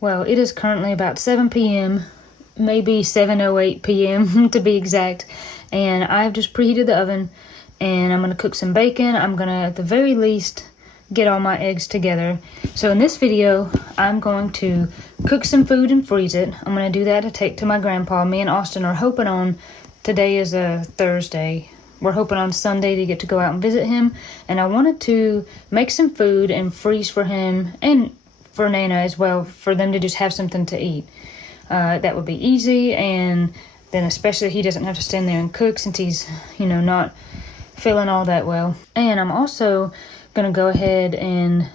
Well, it is currently about 7 p.m., maybe 7:08 p.m. to be exact, and I've just preheated the oven, and I'm going to cook some bacon. I'm going to, at the very least, get all my eggs together. So in this video, I'm going to cook some food and freeze it. I'm going to do that to take to my grandpa. Me and Austin are hoping on, today is a Thursday, we're hoping on Sunday to get to go out and visit him, and I wanted to make some food and freeze for him and for Nana as well, for them to just have something to eat. That would be easy, and then especially he doesn't have to stand there and cook since he's, not feeling all that well. And I'm also gonna go ahead and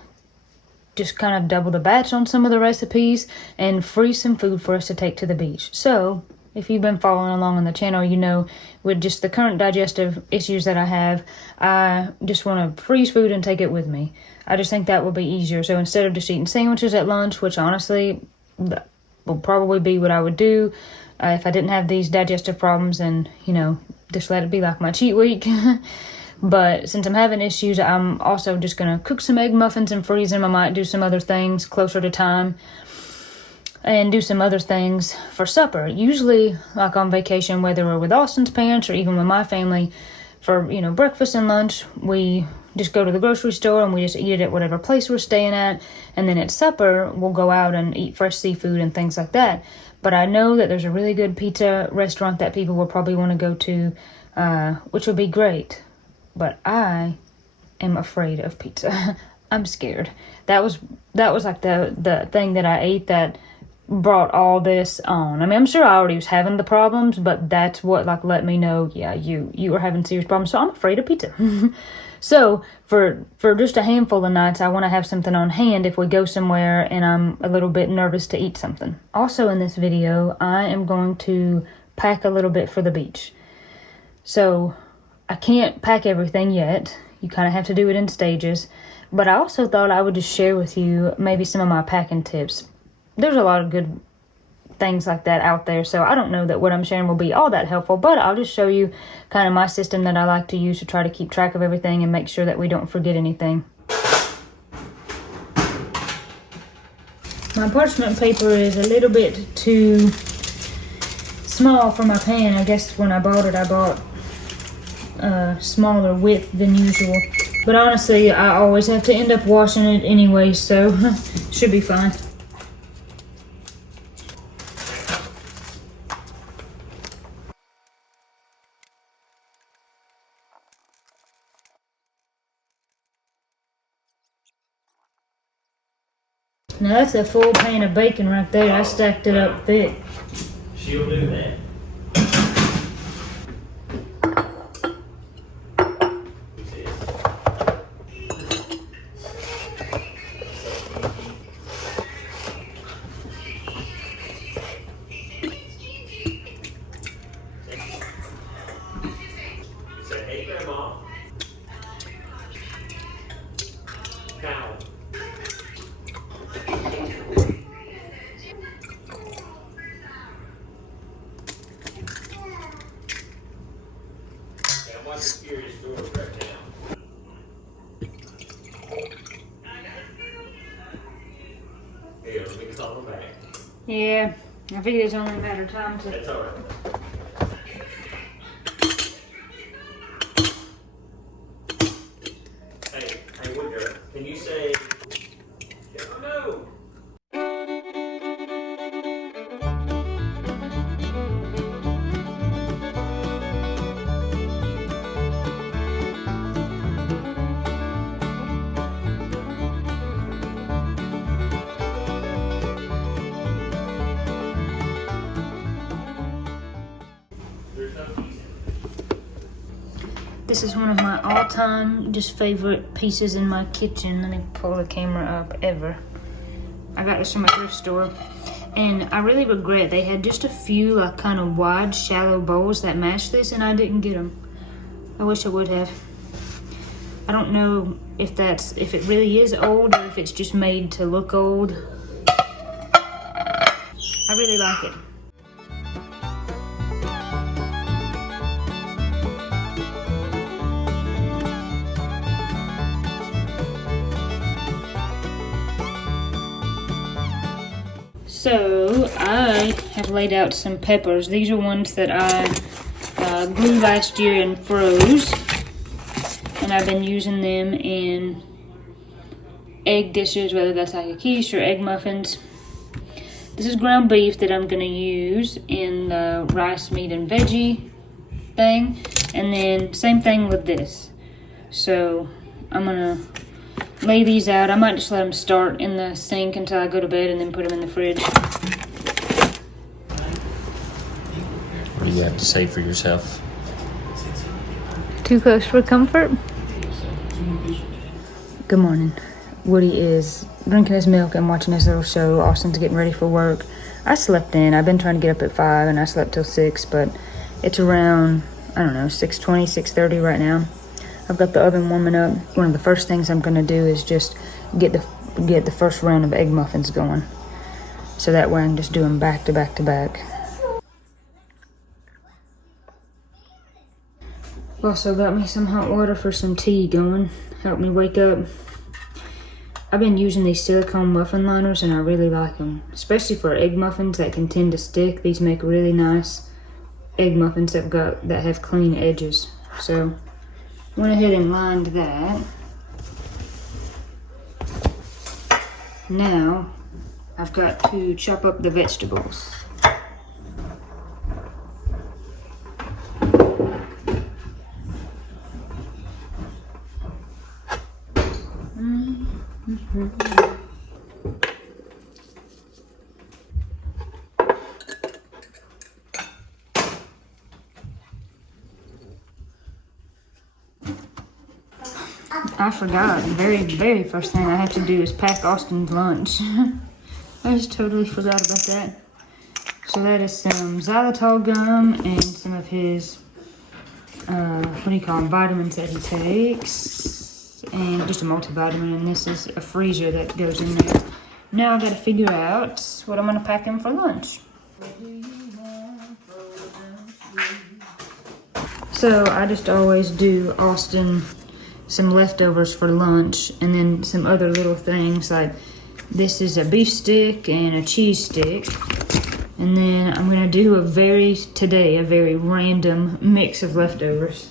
just kind of double the batch on some of the recipes and freeze some food for us to take to the beach. So if you've been following along on the channel, you know with just the current digestive issues that I have, I just want to freeze food and take it with me. I just think that will be easier. So instead of just eating sandwiches at lunch, which honestly will probably be what I would do if I didn't have these digestive problems, and just let it be like my cheat week. But since I'm having issues, I'm also just gonna cook some egg muffins and freeze them. I might do some other things closer to time and do some other things for supper. Usually, like on vacation, whether we're with Austin's parents or even with my family, for breakfast and lunch, we just go to the grocery store and we just eat it at whatever place we're staying at. And then at supper, we'll go out and eat fresh seafood and things like that. But I know that there's a really good pizza restaurant that people will probably want to go to, which would be great. But I am afraid of pizza. I'm scared. That was like the thing that I ate that brought all this on. I mean, I'm sure I already was having the problems, but that's what let me know, yeah, you are having serious problems. So I'm afraid of pizza. So for just a handful of nights, I want to have something on hand if we go somewhere and I'm a little bit nervous to eat something. Also in this video, I am going to pack a little bit for the beach. So I can't pack everything yet. You kind of have to do it in stages. But I also thought I would just share with you maybe some of my packing tips. There's a lot of good things like that out there, so I don't know that what I'm sharing will be all that helpful, but I'll just show you kind of my system that I like to use to try to keep track of everything and make sure that we don't forget anything. My parchment paper is a little bit too small for my pan. I guess when I bought it, I bought a smaller width than usual. But honestly, I always have to end up washing it anyway, so should be fine. Now that's a full pan of bacon right there. I stacked it up thick. She'll do that. Say, hey, Grandma. Cow. Curious doors right now. Here, let me call them back. Yeah, I figured it's only a matter of time to... That's alright. Hey, Woodger, can you say, oh no? This is one of my all-time just favorite pieces in my kitchen. Let me pull the camera up ever. I got this from a thrift store, and I really regret they had just a few kind of wide, shallow bowls that matched this, and I didn't get them. I wish I would have. I don't know if it really is old or if it's just made to look old. I really like it. So I have laid out some peppers. These are ones that I grew last year and froze. And I've been using them in egg dishes, whether that's like a quiche or egg muffins. This is ground beef that I'm gonna use in the rice, meat, and veggie thing. And then same thing with this. So I'm gonna lay these out. I might just let them start in the sink until I go to bed and then put them in the fridge. What do you have to say for yourself? Too close for comfort. Good morning. Woody is drinking his milk and watching his little show. Austin's getting ready for work. I slept in. I've been trying to get up at 5 and I slept till 6, but it's around, I don't know, 6:20, 6:30 right now. I've got the oven warming up. One of the first things I'm gonna do is just get the first round of egg muffins going. So that way I can just do them back to back to back. Also got me some hot water for some tea going. Help me wake up. I've been using these silicone muffin liners and I really like them. Especially for egg muffins that can tend to stick. These make really nice egg muffins that have clean edges. So went ahead and lined that. Now I've got to chop up the vegetables. I forgot. The very first thing I have to do is pack Austin's lunch. I just totally forgot about that. So that is some xylitol gum and some of his, vitamins that he takes. And just a multivitamin, and this is a freezer that goes in there. Now I've got to figure out what I'm going to pack him for lunch. So I just always do Austin some leftovers for lunch, and then some other little things like this is a beef stick and a cheese stick. And then I'm gonna do a very random mix of leftovers.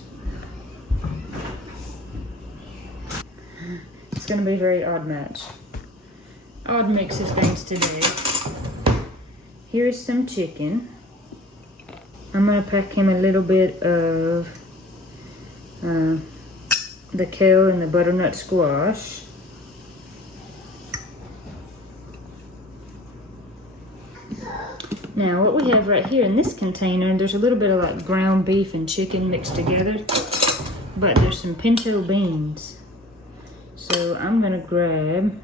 It's gonna be a very odd match. Odd mix of things today. Here's some chicken. I'm gonna pack him a little bit of the kale and the butternut squash. Now what we have right here in this container, there's a little bit of like ground beef and chicken mixed together, but there's some pinto beans. So I'm gonna grab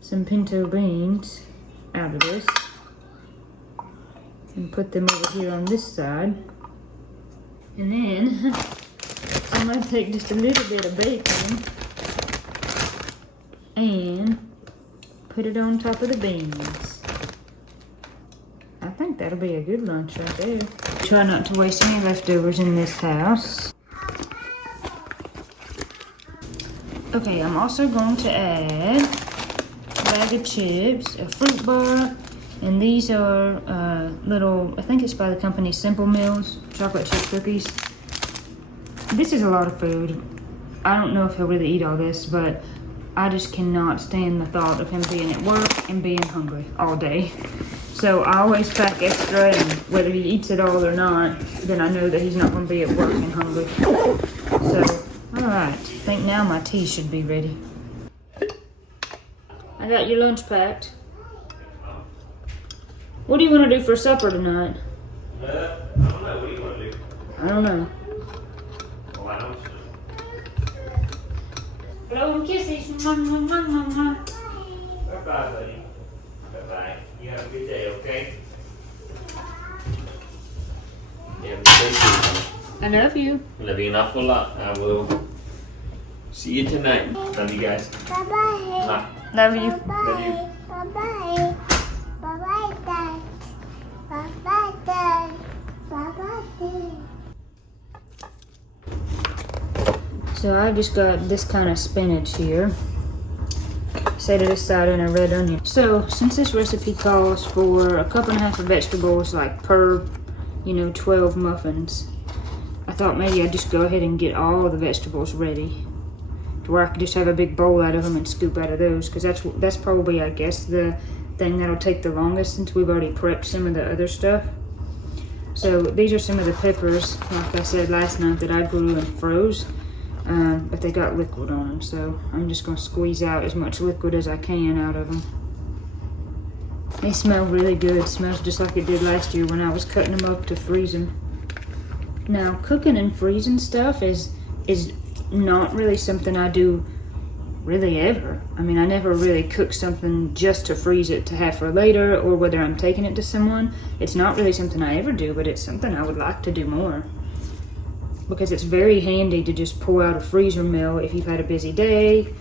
some pinto beans out of this and put them over here on this side. And then I'm going to take just a little bit of bacon and put it on top of the beans. I think that'll be a good lunch right there. Try not to waste any leftovers in this house. Okay, I'm also going to add a bag of chips, a fruit bar, and these are little, I think it's by the company Simple Mills, chocolate chip cookies. This is a lot of food. I don't know if he'll really eat all this, but I just cannot stand the thought of him being at work and being hungry all day. So I always pack extra, and whether he eats it all or not, then I know that he's not going to be at work and hungry. So, alright, I think now my tea should be ready. I got your lunch packed. What do you want to do for supper tonight? I don't know. What do you want to do? I don't know. Wow. Blow and kisses. Bye-bye, buddy. Bye-bye. You have a good day, okay? You have a good day too. I love you. Love you an awful lot. I will see you tonight. Love you guys. Bye-bye. Love you. Love you. Bye-bye. Bye-bye, Dad. Bye-bye, Dad. Bye-bye, Dad. So I just got this kind of spinach here. set it aside in a red onion. So since this recipe calls for a cup and a half of vegetables, like per, 12 muffins, I thought maybe I'd just go ahead and get all the vegetables ready to where I could just have a big bowl out of them and scoop out of those, because that's probably, I guess, the thing that'll take the longest since we've already prepped some of the other stuff. So these are some of the peppers, like I said last night, that I grew and froze, but they got liquid on them, so I'm just going to squeeze out as much liquid as I can out of them. They smell really good. It smells just like it did last year when I was cutting them up to freeze them. Now, cooking and freezing stuff is not really something I do really ever. I mean, I never really cook something just to freeze it to have for later, or whether I'm taking it to someone. It's not really something I ever do, but it's something I would like to do more, because it's very handy to just pull out a freezer meal if you've had a busy day.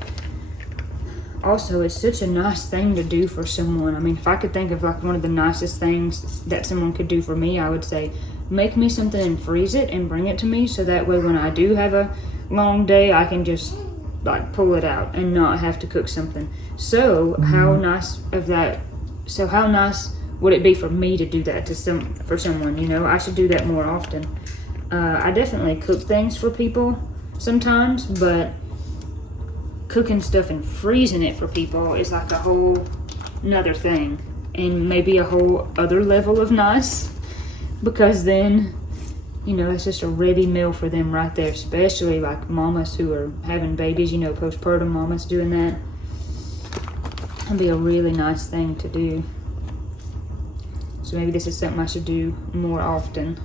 Also, it's such a nice thing to do for someone. I mean, if I could think of like one of the nicest things that someone could do for me, I would say, make me something and freeze it and bring it to me, so that way when I do have a long day, I can just like pull it out and not have to cook something. So how nice would it be for me to do that for someone? I should do that more often. I definitely cook things for people sometimes, but cooking stuff and freezing it for people is like a whole another thing, and maybe a whole other level of nice, because then it's just a ready meal for them right there, especially like mamas who are having babies, postpartum mamas doing that. That'd be a really nice thing to do. So maybe this is something I should do more often.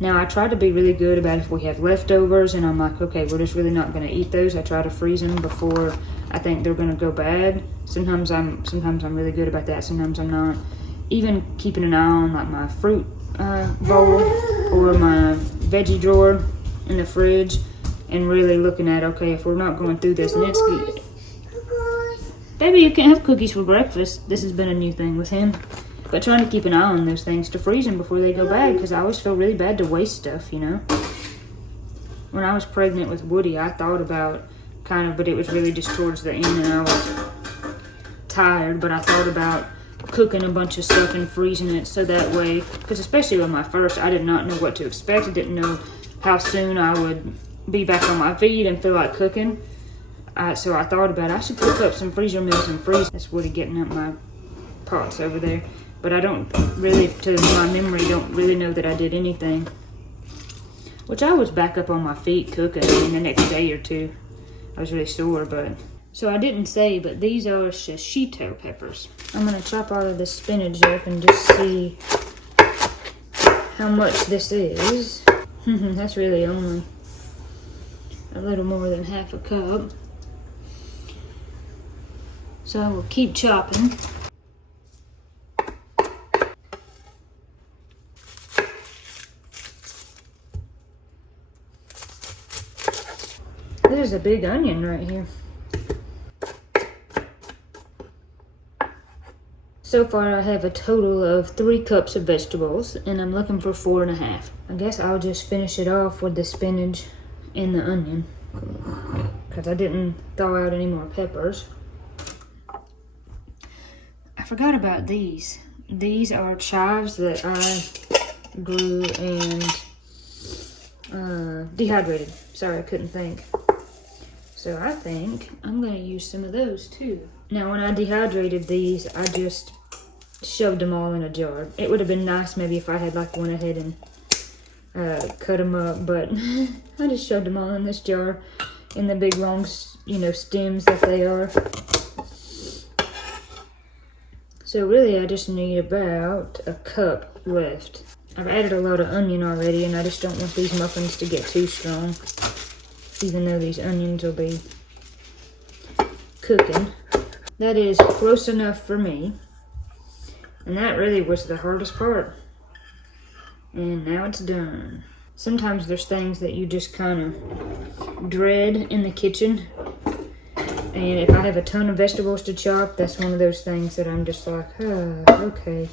Now, I try to be really good about if we have leftovers and I'm like, okay, we're just really not going to eat those. I try to freeze them before I think they're going to go bad. Sometimes I'm really good about that. Sometimes I'm not. Even keeping an eye on like my fruit bowl or my veggie drawer in the fridge, and really looking at, okay, if we're not going through this and it's good. Baby, you can't have cookies for breakfast. This has been a new thing with him. But trying to keep an eye on those things to freeze them before they go bad, because I always feel really bad to waste stuff, When I was pregnant with Woody, I thought about but it was really just towards the end and I was tired, but I thought about cooking a bunch of stuff and freezing it so that way, because especially with my first, I did not know what to expect. I didn't know how soon I would be back on my feet and feel like cooking. So I thought about I should cook up some freezer meals and freeze. That's Woody getting up my pots over there. But I don't really, to my memory, don't really know that I did anything. Which I was back up on my feet cooking the next day or two. I was really sore, but... So I didn't say, but these are shishito peppers. I'm going to chop all of this spinach up and just see how much this is. That's really only a little more than half a cup. So I will keep chopping. There's a big onion right here. So far I have a total of 3 cups of vegetables, and I'm looking for 4.5. I guess I'll just finish it off with the spinach and the onion, because I didn't thaw out any more peppers. I forgot about these. These are chives that I grew and dehydrated. Sorry, I couldn't think. So I think I'm going to use some of those too. Now, when I dehydrated these, I just shoved them all in a jar. It would have been nice maybe if I had like went ahead and cut them up, but I just shoved them all in this jar in the big long, stems that they are. So really I just need about a cup left. I've added a lot of onion already, and I just don't want these muffins to get too strong, even though these onions will be cooking. That is close enough for me. And that really was the hardest part. And now it's done. Sometimes there's things that you just kind of dread in the kitchen. And if I have a ton of vegetables to chop, that's one of those things that I'm just like, okay.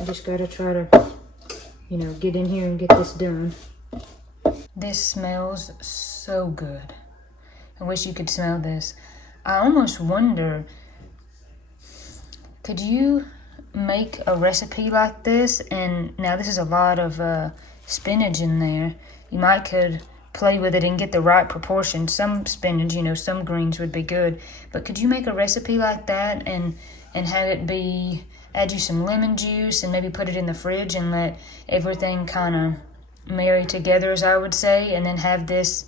I just gotta try to, get in here and get this done. This smells so good. I wish you could smell this. I almost wonder, could you make a recipe like this? And now this is a lot of spinach in there. You might could play with it and get the right proportion. Some spinach, some greens would be good. But could you make a recipe like that and have it be, add you some lemon juice and maybe put it in the fridge and let everything kind of marry together, as I would say, and then have this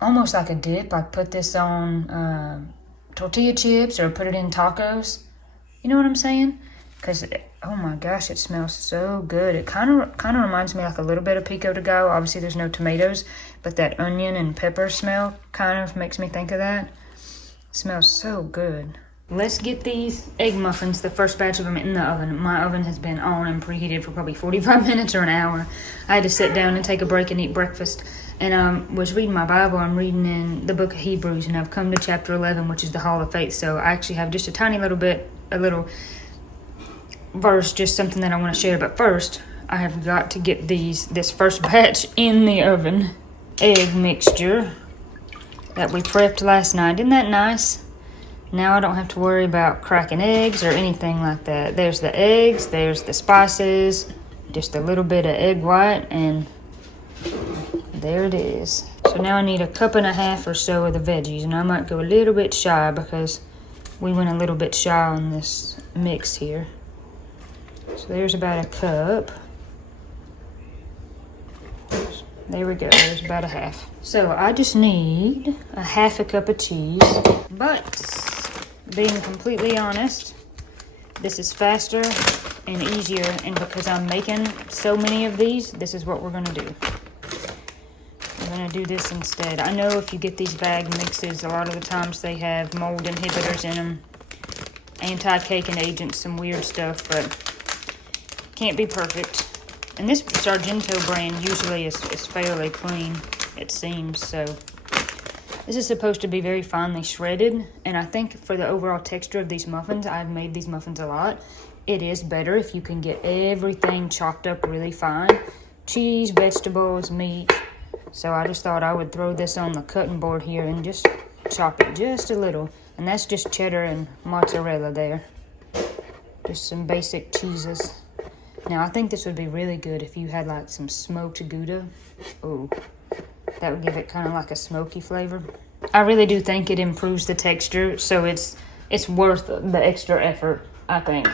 almost like a dip, like put this on tortilla chips or put it in tacos. You know what I'm saying? Because, oh my gosh, it smells so good. It kind of reminds me like a little bit of pico de gallo. Obviously, there's no tomatoes, but that onion and pepper smell kind of makes me think of that. It smells so good. Let's get these egg muffins, the first batch of them, in the oven. My oven has been on and preheated for probably 45 minutes or an hour. I had to sit down and take a break and eat breakfast. And I was reading my Bible. I'm reading in the book of Hebrews, and I've come to chapter 11, which is the Hall of Faith. So I actually have just a tiny little bit, a little verse, just something that I want to share. But first, I have got to get this first batch in the oven. Egg mixture that we prepped last night. Isn't that nice? Now I don't have to worry about cracking eggs or anything like that. There's the eggs, there's the spices, just a little bit of egg white, and there it is. So now I need 1.5 cups or so of the veggies, and I might go a little bit shy because we went a little bit shy on this mix here. So there's about 1 cup. There we go, there's about 1/2. So I just need 1/2 cup of cheese, but being completely honest, this is faster and easier, and because I'm making so many of these, this is what we're gonna do. We're gonna do this instead. I know if you get these bag mixes, a lot of the times they have mold inhibitors in them, anti-caking agents, some weird stuff, but can't be perfect. And this Sargento brand usually is fairly clean, it seems, so. This is supposed to be very finely shredded, and I think for the overall texture of these muffins, I've made these muffins a lot, it is better if you can get everything chopped up really fine. Cheese, vegetables, meat. So I just thought I would throw this on the cutting board here and just chop it just a little. And that's just cheddar and mozzarella there. Just some basic cheeses. Now I think this would be really good if you had like some smoked Gouda. Ooh. That would give it kind of like a smoky flavor. I really do think it improves the texture, so it's worth the extra effort, I think,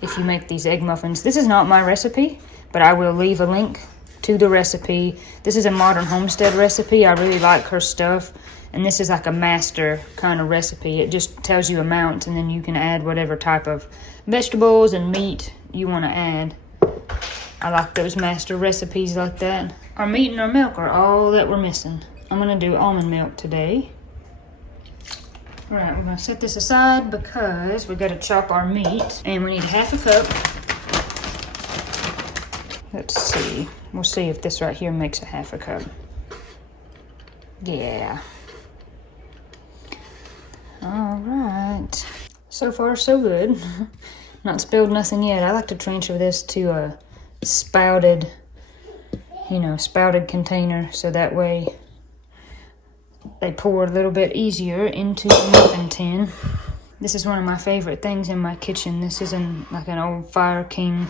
if you make these egg muffins. This is not my recipe, but I will leave a link to the recipe. This is a Modern Homestead recipe. I really like her stuff, and this is like a master kind of recipe. It just tells you amounts, and then you can add whatever type of vegetables and meat you want to add. I like those master recipes like that. Our meat and our milk are all that we're missing. I'm gonna do almond milk today. All right, we're gonna set this aside because we gotta chop our meat, and we need 1/2 cup. Let's see, we'll see if this right here makes 1/2 cup. Yeah. All right, so far so good. Not spilled nothing yet. I like to transfer this to a spouted container, so that way they pour a little bit easier into the muffin tin. This is one of my favorite things in my kitchen. This is like an old Fire King,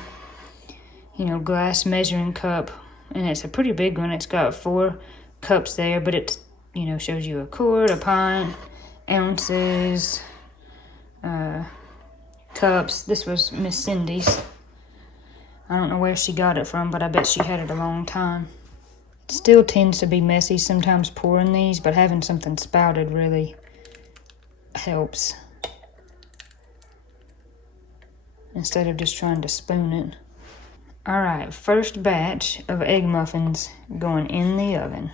glass measuring cup, and it's a pretty big one. It's got 4 cups there, but it, shows you a quart, a pint, ounces, cups. This was Miss Cindy's. I don't know where she got it from, but I bet she had it a long time. It still tends to be messy sometimes pouring these, but having something spouted really helps, instead of just trying to spoon it. All right, first batch of egg muffins going in the oven.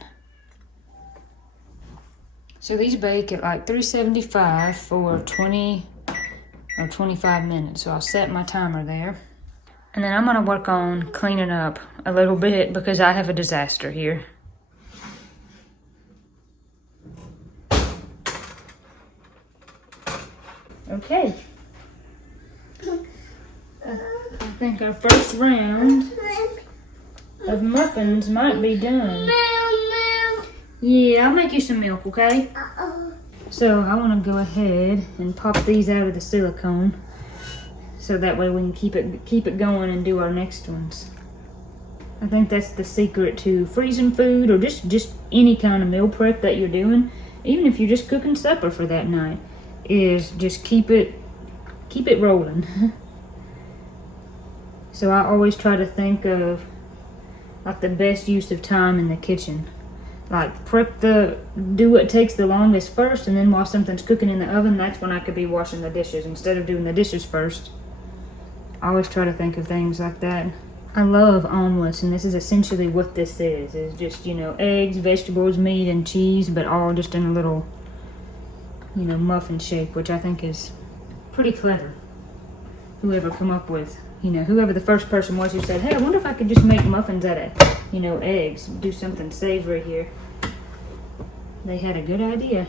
So these bake at like 375 for 20 or 25 minutes. So I'll set my timer there. And then I'm gonna work on cleaning up a little bit because I have a disaster here. Okay. I think our first round of muffins might be done. Yeah, I'll make you some milk, okay? So I want to go ahead and pop these out of the silicone, so that way we can keep it going and do our next ones. I think that's the secret to freezing food, or just any kind of meal prep that you're doing, even if you're just cooking supper for that night, is just keep it rolling. So I always try to think of like the best use of time in the kitchen. Like do what takes the longest first, and then while something's cooking in the oven, that's when I could be washing the dishes instead of doing the dishes first. I always try to think of things like that. I love omelets, and this is essentially what this is. It's just, eggs, vegetables, meat, and cheese, but all just in a little, muffin shape, which I think is pretty clever. Whoever the first person was who said, hey, I wonder if I could just make muffins out of, eggs, do something savory here. They had a good idea.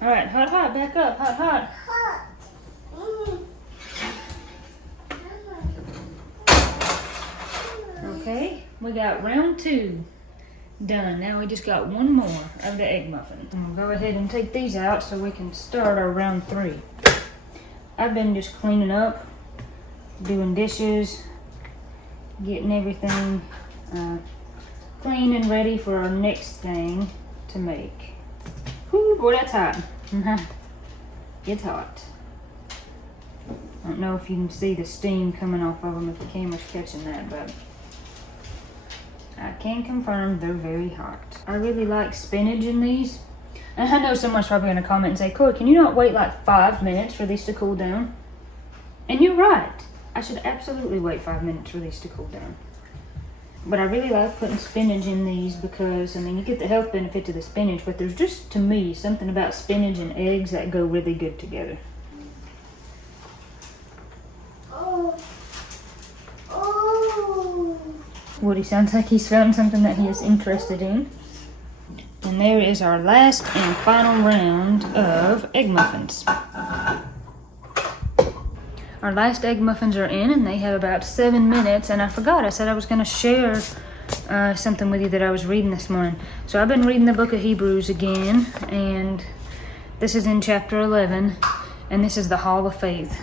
All right, hot, back up, hot. Okay, we got round 2 done. Now we just got one more of the egg muffin. I'm gonna go ahead and take these out so we can start our round 3. I've been just cleaning up, doing dishes, getting everything clean and ready for our next thing to make. Whew, boy, that's hot. It's hot. I don't know if you can see the steam coming off of them if the camera's catching that, but I can confirm they're very hot. I really like spinach in these. And I know someone's probably going to comment and say, Corey, can you not wait like 5 minutes for these to cool down? And you're right. I should absolutely wait 5 minutes for these to cool down. But I really like putting spinach in these because, you get the health benefits of the spinach, but there's just, to me, something about spinach and eggs that go really good together. Woody sounds like he's found something that he is interested in. And there is our last and final round of egg muffins. Our last egg muffins are in, and they have about 7 minutes. And I forgot, I said I was going to share something with you that I was reading this morning. So I've been reading the book of Hebrews again, and this is in chapter 11, and this is the Hall of Faith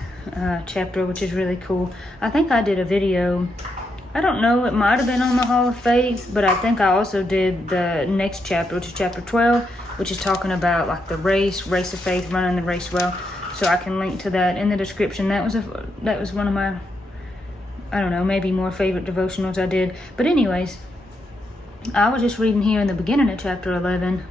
chapter, which is really cool. I think I did a video, I don't know, it might have been on the Hall of Faith, but I think I also did the next chapter, which is chapter 12, which is talking about like the race of faith, running the race well. So I can link to that in the description. That was one of my, I don't know, maybe more favorite devotionals I did. But anyways, I was just reading here in the beginning of chapter 11,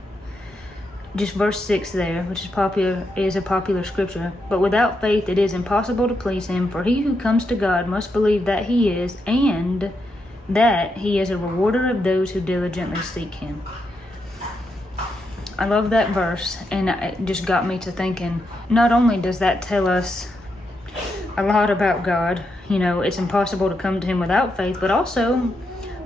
just verse 6 there, which is a popular scripture. But without faith it is impossible to please him, for he who comes to God must believe that he is, and that he is a rewarder of those who diligently seek him. I love that verse, and it just got me to thinking, not only does that tell us a lot about God, it's impossible to come to him without faith, but also,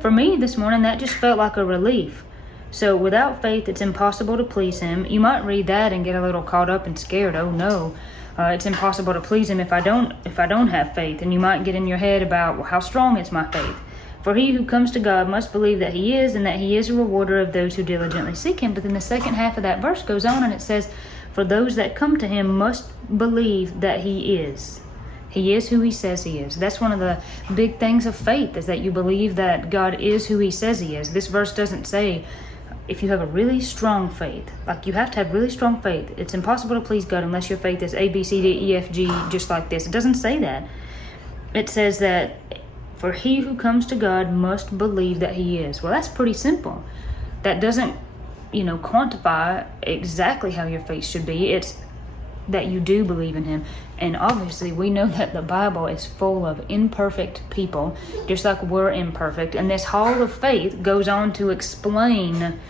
for me this morning, that just felt like a relief. So without faith, it's impossible to please him. You might read that and get a little caught up and scared. Oh no, it's impossible to please him if I don't have faith. And you might get in your head about how strong is my faith. For he who comes to God must believe that he is, and that he is a rewarder of those who diligently seek him. But then the second half of that verse goes on and it says, for those that come to him must believe that he is. He is who he says he is. That's one of the big things of faith, is that you believe that God is who he says he is. This verse doesn't say if you have a really strong faith, like you have to have really strong faith. It's impossible to please God unless your faith is A, B, C, D, E, F, G, just like this. It doesn't say that. It says that for he who comes to God must believe that he is. Well, that's pretty simple. That doesn't, quantify exactly how your faith should be. It's that you do believe in him. And obviously we know that the Bible is full of imperfect people, just like we're imperfect. And this Hall of Faith goes on to explain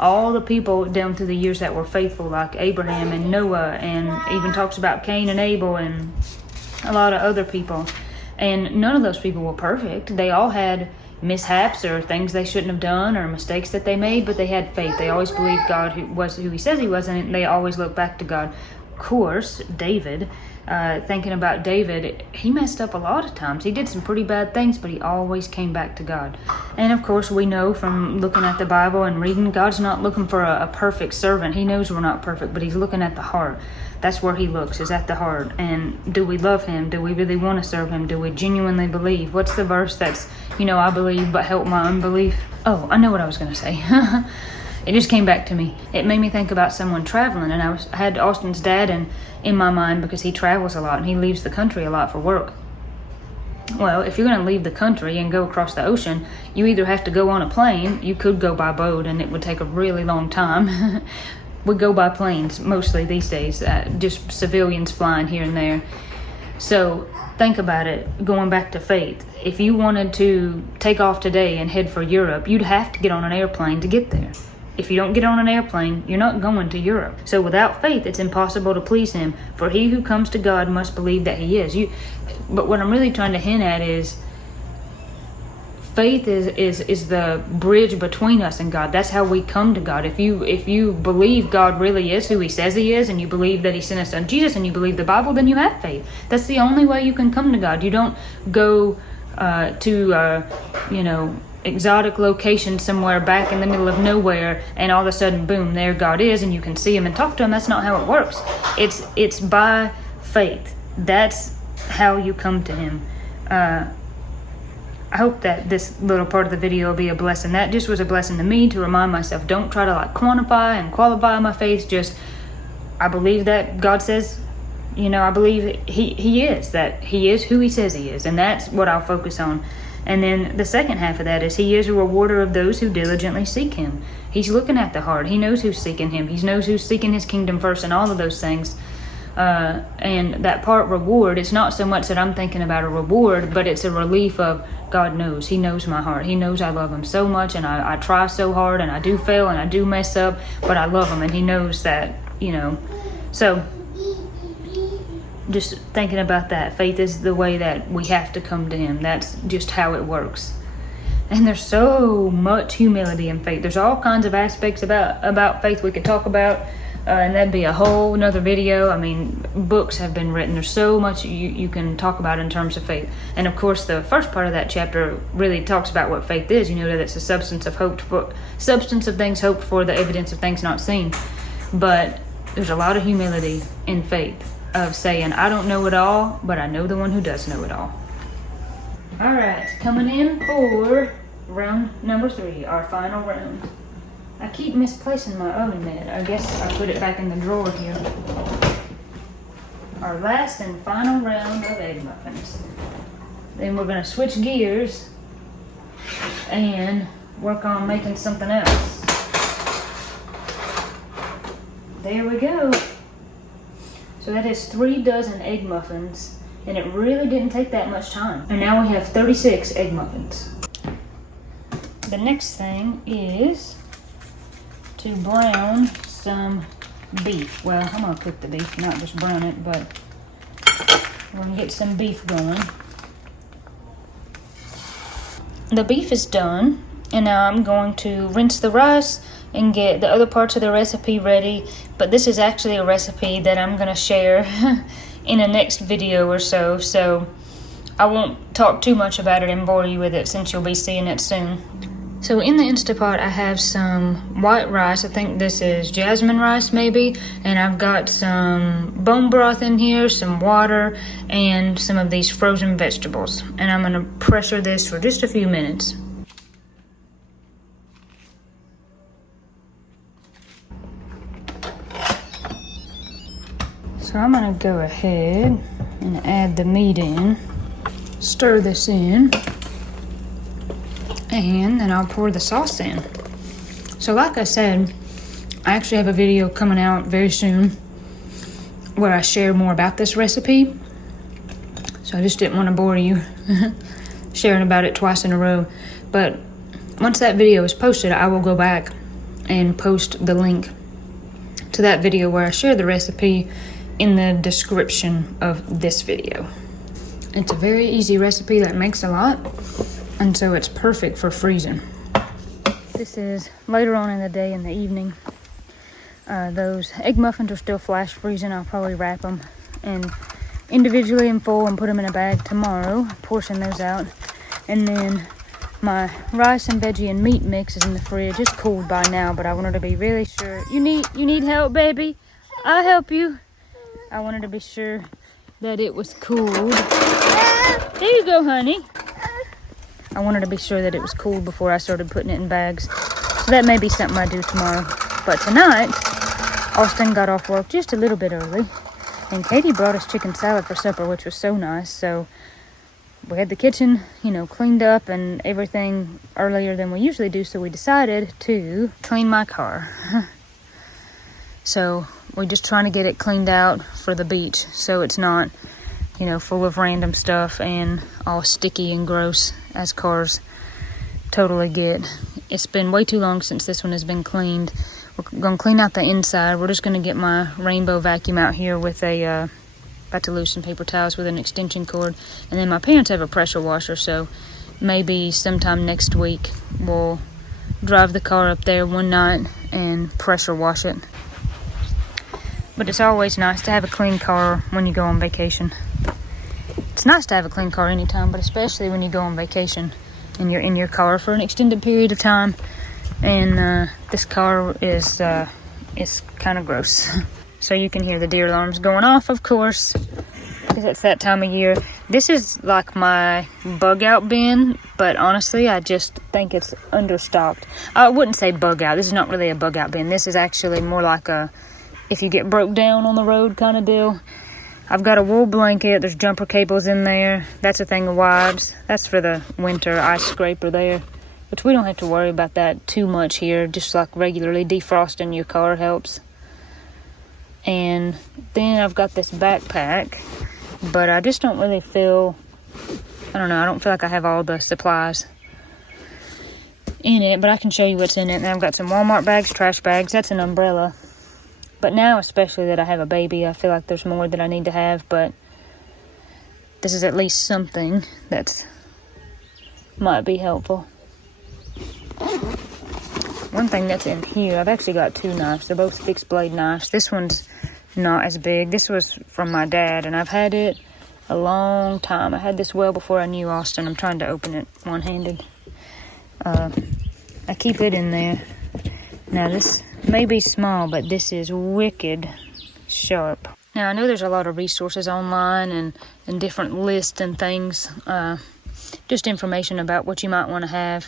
all the people down through the years that were faithful, like Abraham and Noah, and even talks about Cain and Abel and a lot of other people. And none of those people were perfect. They all had, mishaps or things they shouldn't have done or mistakes that they made, but they had faith. They always believed God who was who he says he was, and they always looked back to God. Of course, David, thinking about David, he messed up a lot of times. He did some pretty bad things, but he always came back to God. And of course, we know from looking at the Bible and reading, God's not looking for a perfect servant. He knows we're not perfect, but he's looking at the heart. That's where he looks, is at the heart. And do we love him? Do we really want to serve him? Do we genuinely believe? What's the verse that's, I believe, but help my unbelief? Oh, I know what I was going to say. It just came back to me. It made me think about someone traveling, and I had Austin's dad in my mind because he travels a lot and he leaves the country a lot for work. Well, if you're going to leave the country and go across the ocean, you either have to go on a plane, you could go by boat, and it would take a really long time. We go by planes mostly these days, just civilians flying here and there. So think about it, going back to faith. If you wanted to take off today and head for Europe, you'd have to get on an airplane to get there. If you don't get on an airplane, you're not going to Europe. So without faith, it's impossible to please him. For he who comes to God must believe that he is. But what I'm really trying to hint at is faith is the bridge between us and God. That's how we come to God. If you believe God really is who he says he is, and you believe that he sent his son Jesus, and you believe the Bible, then you have faith. That's the only way you can come to God. You don't go to exotic location somewhere back in the middle of nowhere, and all of a sudden, boom, there God is, and you can see him and talk to him. That's not how it works. It's by faith. That's how you come to him. I hope that this little part of the video will be a blessing. That just was a blessing to me, to remind myself, don't try to quantify and qualify my faith. Just, I believe that God says, I believe he is, that he is who he says he is, and that's what I'll focus on. And then the second half of that is he is a rewarder of those who diligently seek him. He's looking at the heart. He knows who's seeking him. He knows who's seeking his kingdom first, and all of those things. And that part, reward, it's not so much that I'm thinking about a reward, but it's a relief of God knows. He knows my heart. He knows I love him so much, and I try so hard, and I do fail, and I do mess up, but I love him, and he knows that, So just thinking about that, faith is the way that we have to come to him. That's just how it works. And there's so much humility in faith. There's all kinds of aspects about faith we could talk about. And that'd be a whole nother video. I mean, books have been written. There's so much you can talk about in terms of faith. And of course, the first part of that chapter really talks about what faith is. That it's a substance of things hoped for, the evidence of things not seen. But there's a lot of humility in faith, of saying, I don't know it all, but I know the one who does know it all. All right, coming in for round number 3, our final round. I keep misplacing my oven mitt. I guess I put it back in the drawer here. Our last and final round of egg muffins. Then we're going to switch gears and work on making something else. There we go. So that is 3 dozen egg muffins, and it really didn't take that much time. And now we have 36 egg muffins. The next thing is to brown some beef. Well, I'm gonna cook the beef, not just brown it, but we're gonna get some beef going. The beef is done, and now I'm going to rinse the rice and get the other parts of the recipe ready. But this is actually a recipe that I'm gonna share in the next video or so, so I won't talk too much about it and bore you with it, since you'll be seeing it soon. So in the Instapot, I have some white rice. I think this is jasmine rice maybe. And I've got some bone broth in here, some water, and some of these frozen vegetables. And I'm going to pressure this for just a few minutes. So I'm going to go ahead and add the meat in. Stir this in. And then I'll pour the sauce in. So like I said, I actually have a video coming out very soon where I share more about this recipe. So I just didn't want to bore you sharing about it twice in a row. But once that video is posted, I will go back and post the link to that video where I share the recipe in the description of this video. It's a very easy recipe that makes a lot. And so it's perfect for freezing. This is later on in the day, in the evening. Those egg muffins are still flash freezing. I'll probably wrap them and individually in full and put them in a bag tomorrow, portion those out. And then my rice and veggie and meat mix is in the fridge. It's cooled by now, but I wanted to be really sure. You need help, baby? I'll help you. I wanted to be sure that it was cooled. There you go, honey. I wanted to be sure that it was cooled before I started putting it in bags. So that may be something I do tomorrow. But tonight, Austin got off work just a little bit early. And Katie brought us chicken salad for supper, which was so nice. So we had the kitchen, cleaned up and everything earlier than we usually do. So we decided to clean my car. So we're just trying to get it cleaned out for the beach. So it's not, full of random stuff and all sticky and gross as cars totally get. It's been way too long since this one has been cleaned. We're going to clean out the inside. We're just going to get my rainbow vacuum out here with a, about to loosen paper towels with an extension cord. And then my parents have a pressure washer, so maybe sometime next week we'll drive the car up there one night and pressure wash it. But it's always nice to have a clean car when you go on vacation. It's nice to have a clean car anytime, but especially when you go on vacation and you're in your car for an extended period of time. And this car is kind of gross. So you can hear the deer alarms going off, of course, because it's that time of year. This is like my bug out bin, but honestly, I just think it's understocked. I wouldn't say bug out. This is not really a bug out bin. This is actually more like a if you get broke down on the road kind of deal. I've got a wool blanket. There's jumper cables in there. That's a thing of wipes. That's for the winter ice scraper there, which we don't have to worry about that too much here. Just like regularly defrosting your car helps. And then I've got this backpack, but I just don't really feel, I don't feel like I have all the supplies in it, but I can show you what's in it. And I've got some Walmart bags, trash bags. That's an umbrella. But now, especially that I have a baby, I feel like there's more that I need to have, but this is at least something that might be helpful. One thing that's in here, I've actually got two knives. They're both fixed blade knives. This one's not as big. This was from my dad, and I've had it a long time. I had this well before I knew Austin. I'm trying to open it one-handed. I keep it in there. Now, this may be small, but this is wicked sharp. Now, I know there's a lot of resources online and different lists and things. Just information about what you might want to have.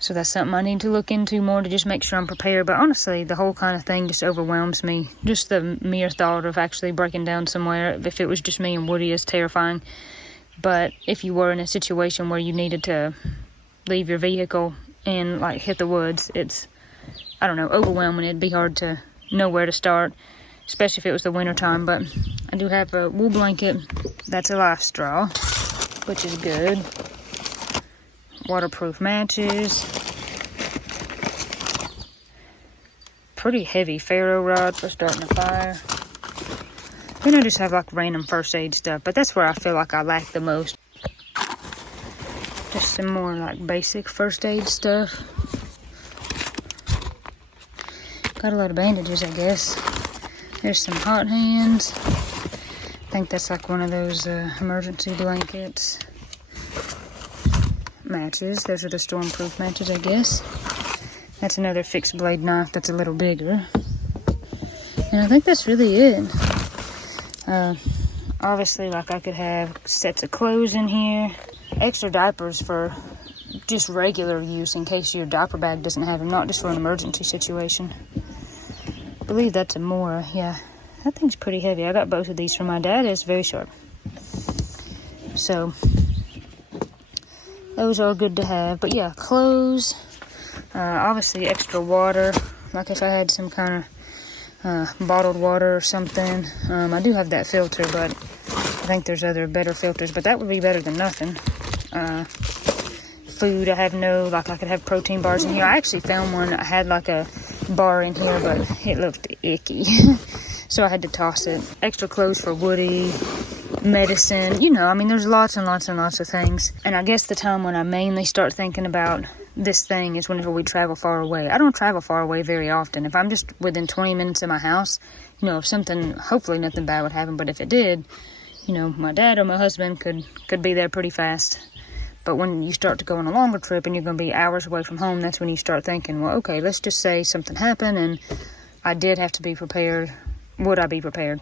So that's something I need to look into more to just make sure I'm prepared. But honestly, the whole kind of thing just overwhelms me. Just the mere thought of actually breaking down somewhere, if it was just me and Woody, is terrifying. But if you were in a situation where you needed to leave your vehicle and like hit the woods, it's, overwhelming. It'd be hard to know where to start, especially if it was the winter time. But I do have a wool blanket. That's a life straw, which is good. Waterproof matches. Pretty heavy ferro rod for starting a fire. Then I just have like random first aid stuff, but that's where I feel like I lack the most. Just some more like basic first aid stuff. Got a lot of bandages, I guess. There's some hot hands. I think that's like one of those emergency blankets. Matches. Those are the stormproof matches, I guess. That's another fixed blade knife that's a little bigger. And I think that's really it. Obviously, like I could have sets of clothes in here. Extra diapers for just regular use in case your diaper bag doesn't have them, not just for an emergency situation. I believe that's a Mora. Yeah, that thing's pretty heavy. I got both of these from my dad. It's very sharp. So those are good to have. But yeah, clothes. Obviously extra water. Like if I had some kind of bottled water or something. I do have that filter, but I think there's other better filters. But that would be better than nothing. Food, I have I could have protein bars in here. I actually found one. I had like a bar in here, but it looked icky. So I had to toss it. Extra clothes for Woody. medicine. You know, I mean, there's lots and lots and lots of things. And I guess the time when I mainly start thinking about this thing is whenever we travel far away. I don't travel far away very often. If I'm just within 20 minutes of my house, you know, if something, hopefully nothing bad would happen, but if it did, you know, my dad or my husband could be there pretty fast. But when you start to go on a longer trip and you're going to be hours away from home, that's when you start thinking, well, okay, let's just say something happened and I did have to be prepared. Would I be prepared?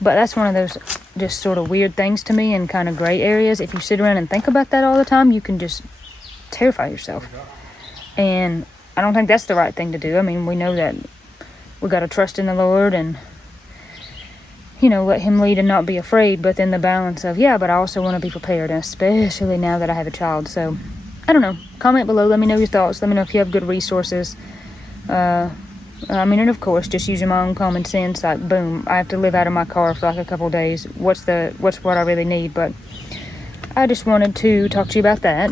But that's one of those just sort of weird things to me and kind of gray areas. If you sit around and think about that all the time, you can just terrify yourself. And I don't think that's the right thing to do. I mean, we know that we got to trust in the Lord and, you know, let him lead and not be afraid. But then the balance of, yeah, but I also want to be prepared, and especially now that I have a child. So, I don't know. Comment below. Let me know your thoughts. Let me know if you have good resources. I mean, and of course, just using my own common sense, like, boom, I have to live out of my car for like a couple days. What's what I really need? But I just wanted to talk to you about that.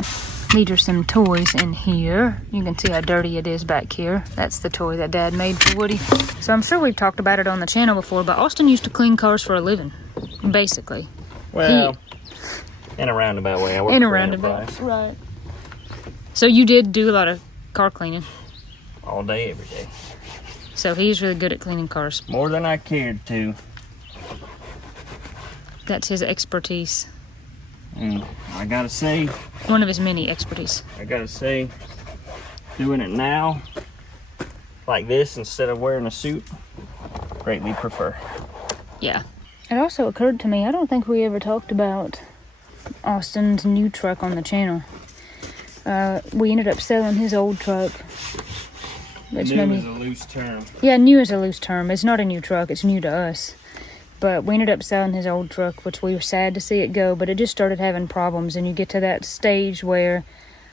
These are some toys in here. You can see how dirty it is back here. That's the toy that Dad made for Woody. So I'm sure we've talked about it on the channel before, but Austin used to clean cars for a living, basically. Well, in a roundabout way. I work in a for roundabout, Enterprise. right. So you did do a lot of car cleaning. All day, every day. So he's really good at cleaning cars. More than I cared to. That's his expertise. I gotta say, One of his many expertise. doing it now, like this, instead of wearing a suit, greatly prefer. Yeah. It also occurred to me, I don't think we ever talked about Austin's new truck on the channel. We ended up selling his old truck. Which New is a loose term. Yeah, new is a loose term. It's not a new truck, it's new to us. But we ended up selling his old truck, which we were sad to see it go, but it just started having problems. And you get to that stage where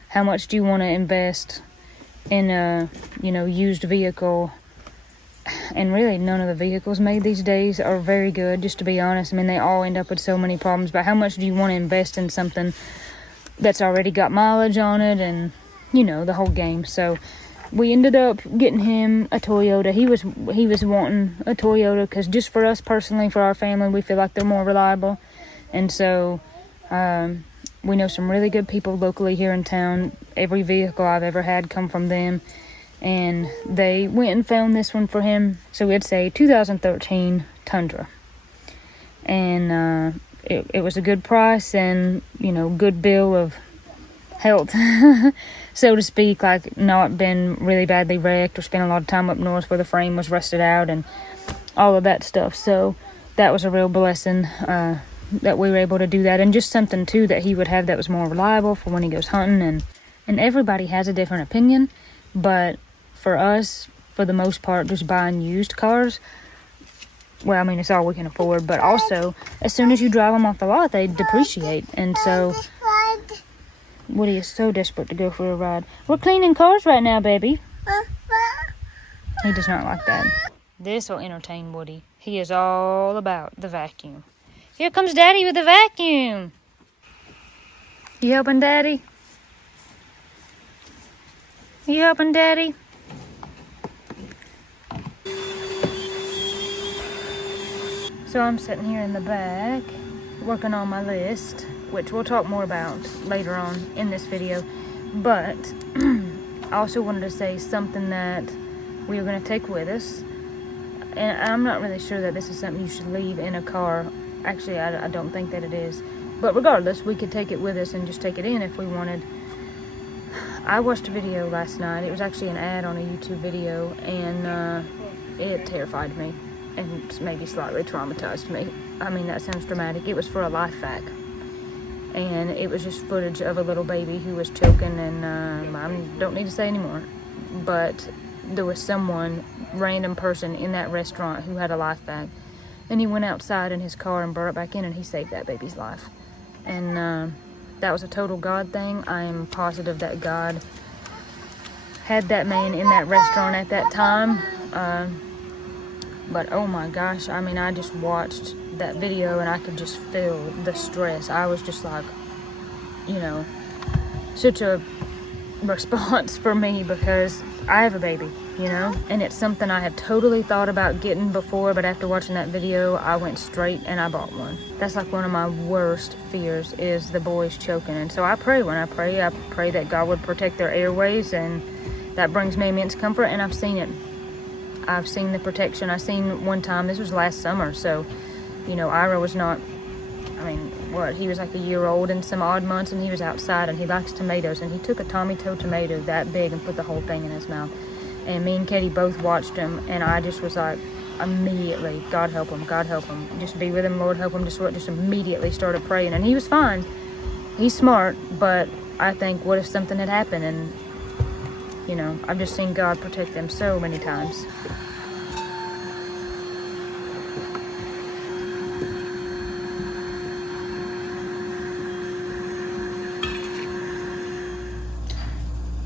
how much do you want to invest in a, you know, used vehicle? And really, none of the vehicles made these days are very good, just to be honest. I mean, they all end up with so many problems. But how much do you want to invest in something that's already got mileage on it and, you know, the whole game? So we ended up getting him a Toyota. He was wanting a Toyota because just for us personally, for our family, we feel like they're more reliable. And so we know some really good people locally here in town. Every vehicle I've ever had come from them. And they went and found this one for him. So it's a 2013 Tundra. And it was a good price and, you know, good bill of health, so to speak, like not been really badly wrecked or spent a lot of time up north where the frame was rusted out and all of that stuff. So that was a real blessing that we were able to do that, and just something too that he would have that was more reliable for when he goes hunting. And everybody has a different opinion, but for us, for the most part, just buying used cars, well, I mean, it's all we can afford, but also as soon as you drive them off the lot, they depreciate. And so Woody is so desperate to go for a ride. We're cleaning cars right now, baby. He does not like that. This will entertain Woody. He is all about the vacuum. Here comes Daddy with the vacuum. You helping Daddy? You helping Daddy? So I'm sitting here in the back, working on my list, which we'll talk more about later on in this video. But I also wanted to say something that we are going to take with us. And I'm not really sure that this is something you should leave in a car. Actually, I don't think that it is. But regardless, we could take it with us and just take it in if we wanted. I watched a video last night. It was actually an ad on a YouTube video, and it terrified me and maybe slightly traumatized me. I mean, that sounds dramatic. It was for a life hack. And it was just footage of a little baby who was choking, and I don't need to say anymore. But there was someone, random person in that restaurant who had a life bag. And he went outside in his car and brought it back in, and he saved that baby's life. And that was a total God thing. I am positive that God had that man in that restaurant at that time. But oh my gosh, I mean, I just watched that video and I could just feel the stress. I was just like, you know, such a response for me, because I have a baby, you know, and it's something I had totally thought about getting before, but after watching that video, I went straight and I bought one. That's like one of my worst fears, is the boys choking. And so I pray when I pray that God would protect their airways, and that brings me immense comfort, and I've seen it. I've seen the protection. I seen one time, this was last summer, so, you know, Ira was not, I mean, he was like a year old in some odd months, and he was outside, and he likes tomatoes, and he took a Tommy Toe tomato that big and put the whole thing in his mouth. And me and Katie both watched him, and I just was like, immediately, God help him, God help him. Just be with him, Lord help him. Just immediately started praying, and he was fine. He's smart, but I think, what if something had happened? And, you know, I've just seen God protect them so many times.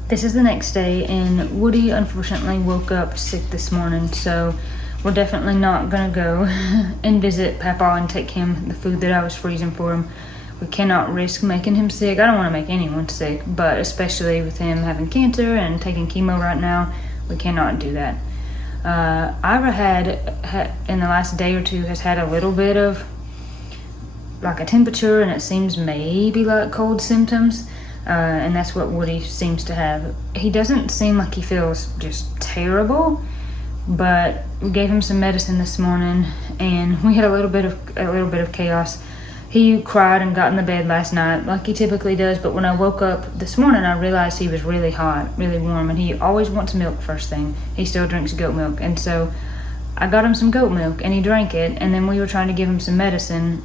This is the next day, and Woody unfortunately woke up sick this morning, so we're definitely not gonna go and visit Papaw and take him the food that I was freezing for him. We cannot risk making him sick. I don't want to make anyone sick, but especially with him having cancer and taking chemo right now, we cannot do that. Ira had in the last day or two has had a little bit of like a temperature, and it seems maybe like cold symptoms. And that's what Woody seems to have. He doesn't seem like he feels just terrible, but we gave him some medicine this morning, and we had a little bit of chaos. He cried and got in the bed last night like he typically does, but when I woke up this morning, I realized he was really hot, really warm, and he always wants milk first thing. He still drinks goat milk, and so I got him some goat milk, and he drank it, and then we were trying to give him some medicine,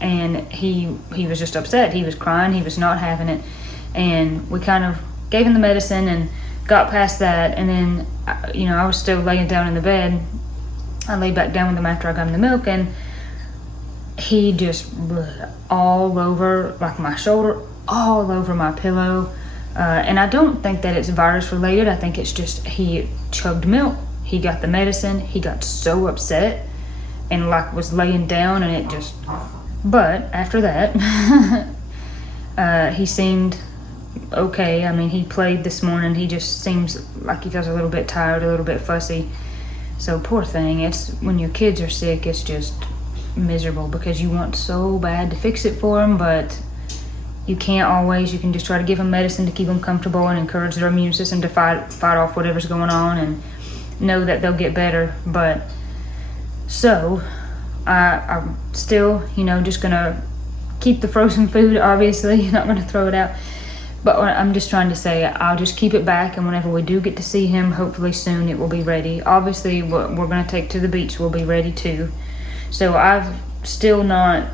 and he was just upset. He was crying. He was not having it. And we kind of gave him the medicine and got past that. And then, you know, I was still laying down in the bed. I laid back down with him after I got him the milk, and he just all over, like my shoulder, all over my pillow. And I don't think that it's virus related. I think it's just he chugged milk. He got the medicine. He got so upset and like was laying down, and it just... But after that, he seemed... okay. I mean, he played this morning. He just seems like he feels a little bit tired, a little bit fussy. So poor thing. It's when your kids are sick, it's just miserable because you want so bad to fix it for them, but you can't always. You can just try to give them medicine to keep them comfortable and encourage their immune system to fight off whatever's going on and know that they'll get better. But so I'm still, you know, just gonna keep the frozen food. Obviously, not gonna throw it out. But I'm just trying to say, I'll just keep it back, and whenever we do get to see him, hopefully soon, it will be ready. Obviously, what we're going to take to the beach will be ready too. So I've still not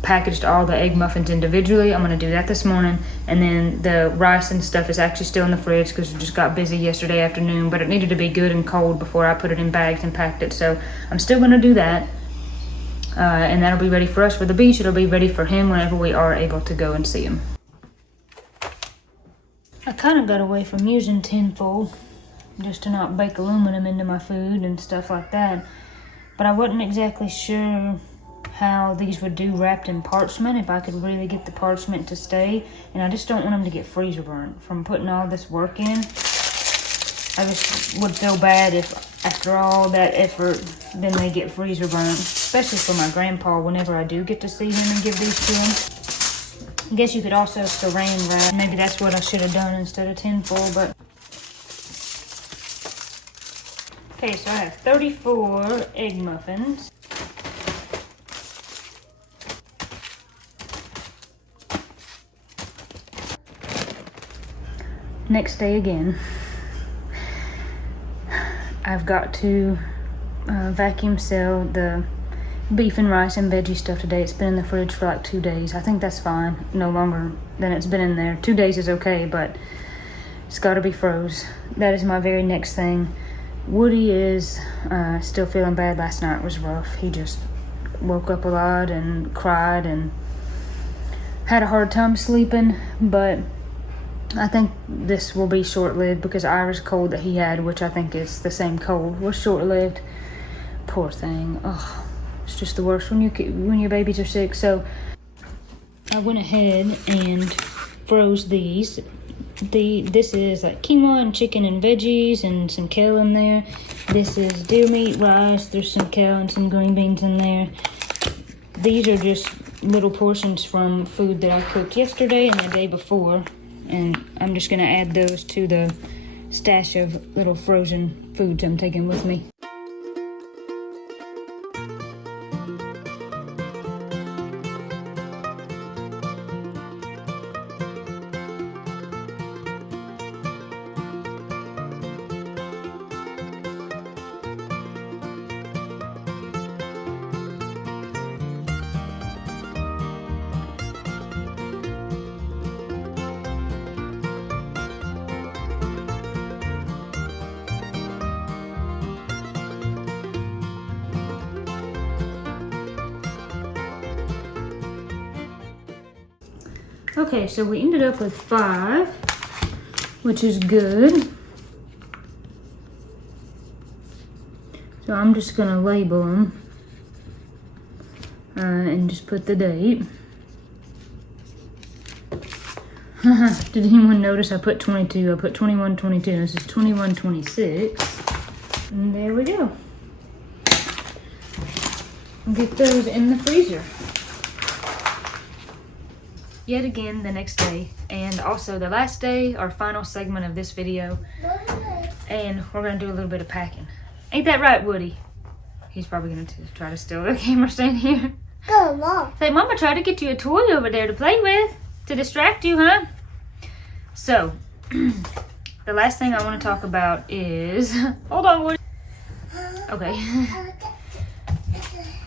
packaged all the egg muffins individually. I'm going to do that this morning. And then the rice and stuff is actually still in the fridge because we just got busy yesterday afternoon. But it needed to be good and cold before I put it in bags and packed it. So I'm still going to do that. And that'll be ready for us for the beach. It'll be ready for him whenever we are able to go and see him. I kind of got away from using tin foil just to not bake aluminum into my food and stuff like that. But I wasn't exactly sure how these would do wrapped in parchment, if I could really get the parchment to stay. And I just don't want them to get freezer burnt from putting all this work in. I just would feel bad if after all that effort, then they get freezer burnt. Especially for my grandpa whenever I do get to see him and give these to him. I guess you could also saran wrap. Maybe that's what I should have done instead of tin foil, but... Okay, so I have 34 egg muffins. Next day again. I've got to vacuum seal the beef and rice and veggie stuff today. It's been in the fridge for like 2 days. I think that's fine. No longer than it's been in there. 2 days is okay, but it's got to be froze. That is my very next thing. Woody is still feeling bad. Last night was rough. He just woke up a lot and cried and had a hard time sleeping, but I think this will be short-lived because Ira's cold that he had, which I think is the same cold, was short-lived. Poor thing. Ugh. It's just the worst when your babies are sick. So I went ahead and froze these. This is like quinoa and chicken and veggies and some kale in there. This is deer meat, rice. There's some kale and some green beans in there. These are just little portions from food that I cooked yesterday and the day before. And I'm just gonna add those to the stash of little frozen foods I'm taking with me. Okay, so we ended up with 5, which is good. So I'm just gonna label them and just put the date. Did anyone notice I put 22? I put 21-22. This is 21-26. And there we go. I'll get those in the freezer. Yet again the next day, and also the last day, our final segment of this video, and we're gonna do a little bit of packing. Ain't that right, Woody? He's probably gonna try to steal the camera stand here. Go, Mom. Say, Mama tried to get you a toy over there to play with, to distract you, huh? So, the last thing I want to talk about is, hold on, Woody. Okay.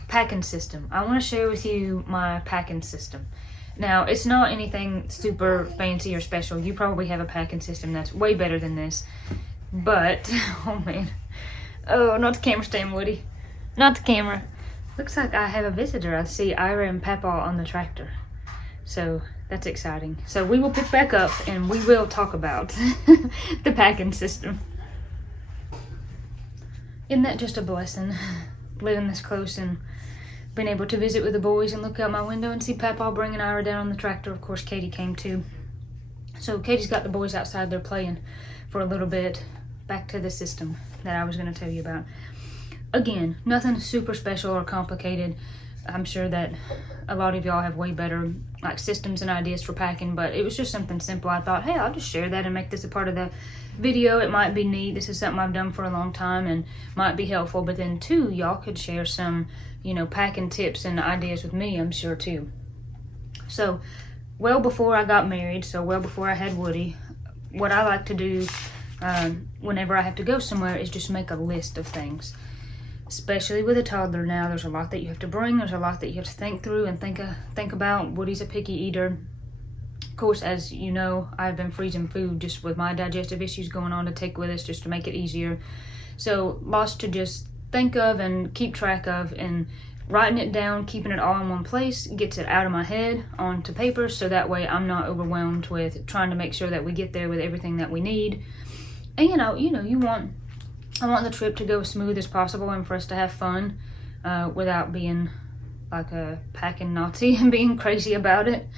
Packing system. I want to share with you my packing system. Now, it's not anything super fancy or special. You probably have a packing system that's way better than this. But, oh man. Oh, not the camera stand, Woody. Not the camera. Looks like I have a visitor. I see Ira and Papaw on the tractor. So, that's exciting. So, we will pick back up and we will talk about the packing system. Isn't that just a blessing? Living this close and been able to visit with the boys and look out my window and see Papaw bringing Ira down on the tractor. Of course, Katie came too. So Katie's got the boys outside there playing for a little bit. Back to the system that I was going to tell you about. Again, nothing super special or complicated. I'm sure that a lot of y'all have way better like systems and ideas for packing, but it was just something simple. I thought, hey, I'll just share that and make this a part of the video. It might be neat. This is something I've done for a long time and might be helpful, but then too, y'all could share some, you know, packing tips and ideas with me, I'm sure too. So, well before I got married, so well before I had Woody, what I like to do whenever I have to go somewhere is just make a list of things. Especially with a toddler now, there's a lot that you have to bring, there's a lot that you have to think through and think about. Woody's a picky eater. Of course, as you know, I've been freezing food just with my digestive issues going on to take with us just to make it easier. So lots to just think of and keep track of, and writing it down, keeping it all in one place gets it out of my head onto paper, so that way I'm not overwhelmed with trying to make sure that we get there with everything that we need. And I want the trip to go as smooth as possible and for us to have fun without being like a packing Nazi and being crazy about it.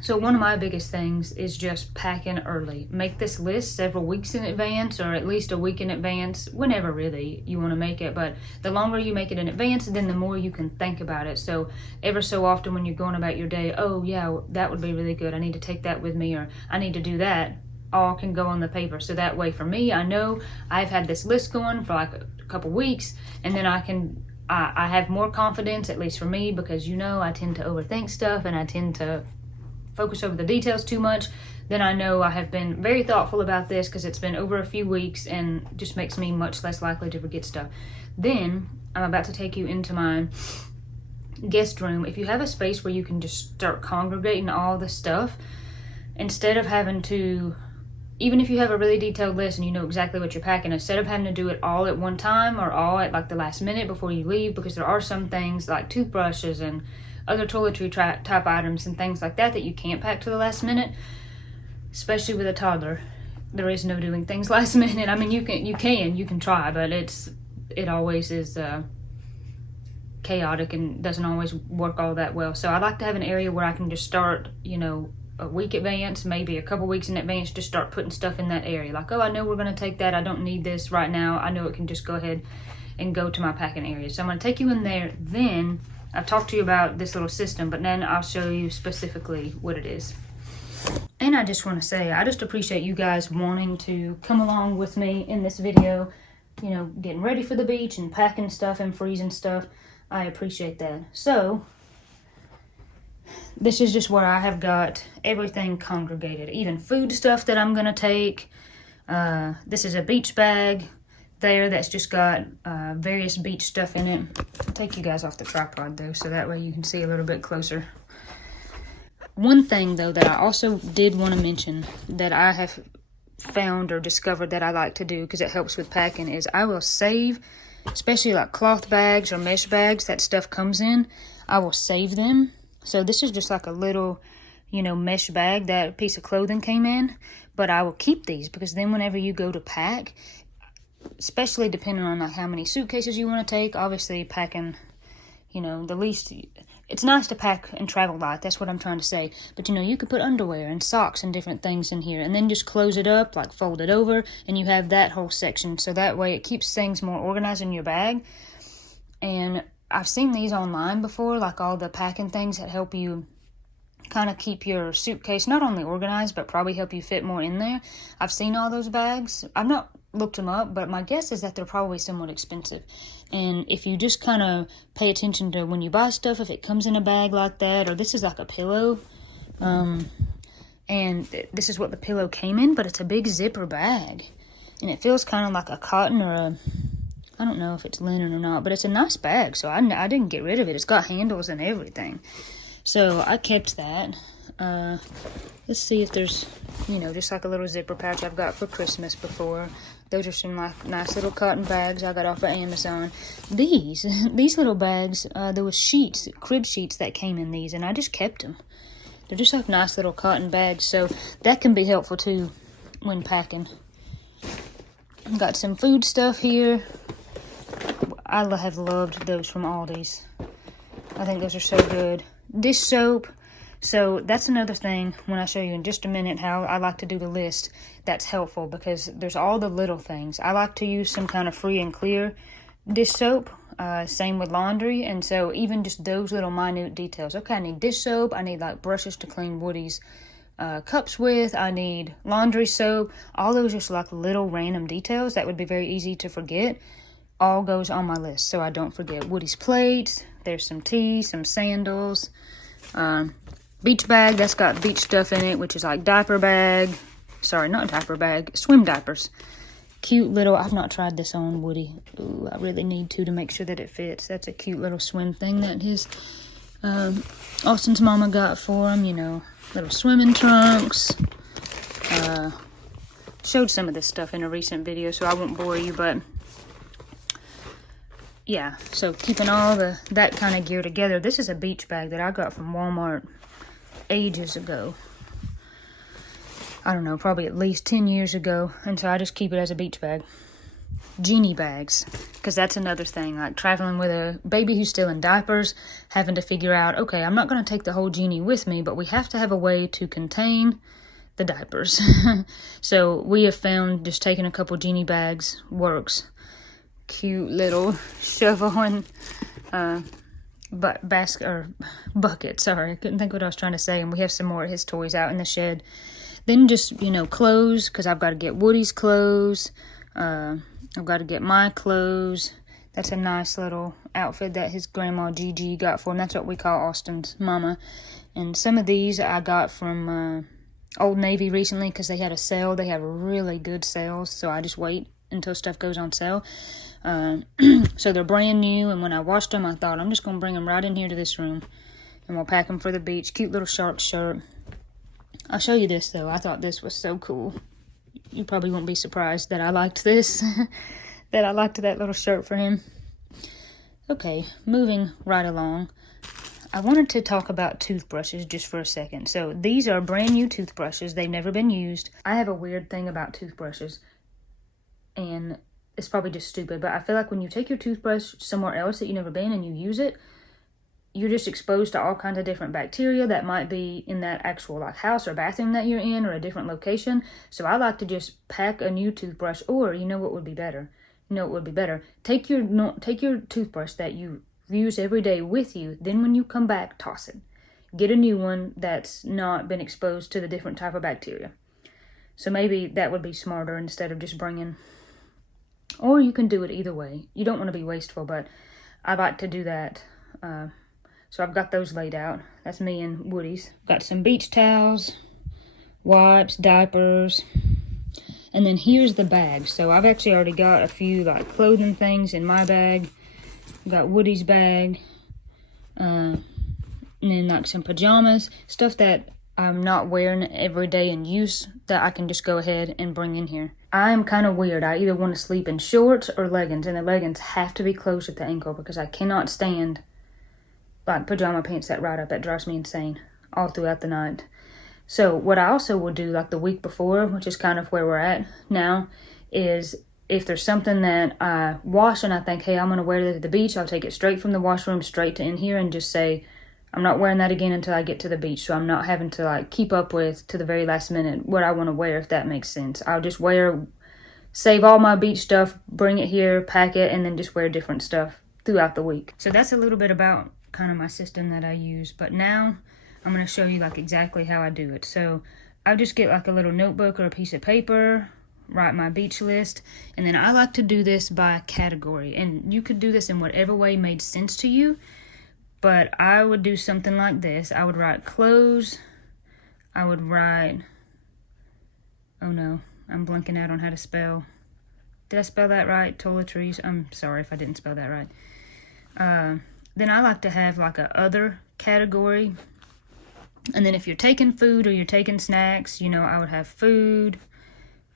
So one of my biggest things is just packing early. Make this list several weeks in advance, or at least a week in advance, whenever really you want to make it. But the longer you make it in advance, then the more you can think about it. So ever so often when you're going about your day, oh yeah, that would be really good, I need to take that with me, or I need to do that, all can go on the paper. So that way for me, I know I've had this list going for like a couple weeks, and then I have more confidence, at least for me, because you know I tend to overthink stuff and I tend to focus over the details too much. Then I know I have been very thoughtful about this because it's been over a few weeks and just makes me much less likely to forget stuff. Then I'm about to take you into my guest room. If you have a space where you can just start congregating all the stuff, instead of having to, even if you have a really detailed list and you know exactly what you're packing, instead of having to do it all at one time or all at like the last minute before you leave, because there are some things like toothbrushes and other toiletry type items and things like that you can't pack to the last minute, especially with a toddler. There is no doing things last minute. I mean, you can try, but it always is chaotic and doesn't always work all that well. So I like to have an area where I can just start, a week advance, maybe a couple weeks in advance, just start putting stuff in that area. Like, oh, I know we're going to take that. I don't need this right now. I know it can just go ahead and go to my packing area. So I'm going to take you in there. Then I've talked to you about this little system, but then I'll show you specifically what it is. And I just want to say, I just appreciate you guys wanting to come along with me in this video, you know, getting ready for the beach and packing stuff and freezing stuff. I appreciate that. So this is just where I have got everything congregated, even food stuff that I'm going to take. This is a beach bag there that's just got various beach stuff in it. I'll take you guys off the tripod though, so that way you can see a little bit closer. One thing though that I also did want to mention that I have found or discovered that I like to do because it helps with packing is I will save, especially like cloth bags or mesh bags that stuff comes in, I will save them. So this is just like a little, you know, mesh bag that a piece of clothing came in, but I will keep these because then whenever you go to pack, especially depending on like how many suitcases you want to take, obviously packing, you know, the least, it's nice to pack and travel light, that's what I'm trying to say, but you know, you could put underwear and socks and different things in here and then just close it up, like fold it over, and you have that whole section, so that way it keeps things more organized in your bag. And I've seen these online before, like all the packing things that help you kind of keep your suitcase not only organized, but probably help you fit more in there. I've seen all those bags. I've not looked them up, but my guess is that they're probably somewhat expensive. And if you just kind of pay attention to when you buy stuff, if it comes in a bag like that, or this is like a pillow, and this is what the pillow came in, but it's a big zipper bag. And it feels kind of like a cotton or a, I don't know if it's linen or not, but it's a nice bag, so I didn't get rid of it. It's got handles and everything. So I kept that. Let's see if there's, you know, just like a little zipper pouch I've got for Christmas before. Those are some like nice little cotton bags I got off of Amazon. These little bags, there was sheets, crib sheets that came in these, and I just kept them. They're just like nice little cotton bags, so that can be helpful too when packing. Got some food stuff here. I have loved those from Aldi's. I think those are so good. Dish soap. So that's another thing when I show you in just a minute how I like to do the list. That's helpful because there's all the little things. I like to use some kind of free and clear dish soap. Same with laundry. And so even just those little minute details. Okay, I need dish soap. I need like brushes to clean Woody's cups with. I need laundry soap. All those just like little random details that would be very easy to forget. All goes on my list so I don't forget. Woody's plates. There's some tea, some sandals. Beach bag, that's got beach stuff in it, which is like diaper bag. Sorry, not diaper bag, swim diapers. Cute little, I've not tried this on Woody. Ooh, I really need to make sure that it fits. That's a cute little swim thing that his, Austin's mama got for him, you know, little swimming trunks. Showed some of this stuff in a recent video, so I won't bore you, but yeah, so keeping all that kind of gear together. This is a beach bag that I got from Walmart ages ago. I don't know, probably at least 10 years ago. And so I just keep it as a beach bag. Genie bags, because that's another thing. Like traveling with a baby who's still in diapers, having to figure out, okay, I'm not going to take the whole genie with me, but we have to have a way to contain the diapers. So we have found just taking a couple genie bags works. Cute little shovel and bucket. Sorry, I couldn't think what I was trying to say. And we have some more of his toys out in the shed. Then just, you know, clothes, because I've got to get Woody's clothes. I've got to get my clothes. That's a nice little outfit that his grandma Gigi got for him. That's what we call Austin's mama. And some of these I got from Old Navy recently because they had a sale. They have really good sales, so I just wait until stuff goes on sale. So they're brand new, and when I washed them, I thought I'm just going to bring them right in here to this room, and we'll pack them for the beach. Cute little shark shirt. I'll show you this, though. I thought this was so cool. You probably won't be surprised that I liked this, that I liked that little shirt for him. Okay, moving right along. I wanted to talk about toothbrushes just for a second. So these are brand new toothbrushes. They've never been used. I have a weird thing about toothbrushes, and it's probably just stupid, but I feel like when you take your toothbrush somewhere else that you've never been and you use it, you're just exposed to all kinds of different bacteria that might be in that actual like house or bathroom that you're in, or a different location. So I like to just pack a new toothbrush, or you know what would be better? Take your toothbrush that you use every day with you. Then when you come back, toss it. Get a new one that's not been exposed to the different type of bacteria. So maybe that would be smarter instead of just bringing. Or you can do it either way. You don't want to be wasteful, but I like to do that. So I've got those laid out. That's me and Woody's. Got some beach towels, wipes, diapers, and then here's the bag. So I've actually already got a few like clothing things in my bag. Got Woody's bag, and then like some pajamas, stuff that I'm not wearing every day in use that I can just go ahead and bring in here. I'm kind of weird. I either want to sleep in shorts or leggings, and the leggings have to be closed at the ankle because I cannot stand like pajama pants that ride up. That drives me insane all throughout the night. So what I also will do like the week before, which is kind of where we're at now, is if there's something that I wash and I think, hey, I'm going to wear that at the beach, I'll take it straight from the washroom straight to in here and just say, I'm not wearing that again until I get to the beach. So I'm not having to like keep up with to the very last minute what I want to wear, if that makes sense. I'll just save all my beach stuff, bring it here, pack it, and then just wear different stuff throughout the week. So that's a little bit about kind of my system that I use. But now I'm going to show you like exactly how I do it. So I'll just get like a little notebook or a piece of paper, write my beach list, and then I like to do this by category. And you could do this in whatever way made sense to you, but I would do something like this. I would write clothes. I would write, oh no, I'm blanking out on how to spell. Did I spell that right? Toiletries. I'm sorry if I didn't spell that right. Then I like to have like a other category. And then if you're taking food or you're taking snacks, you know, I would have food.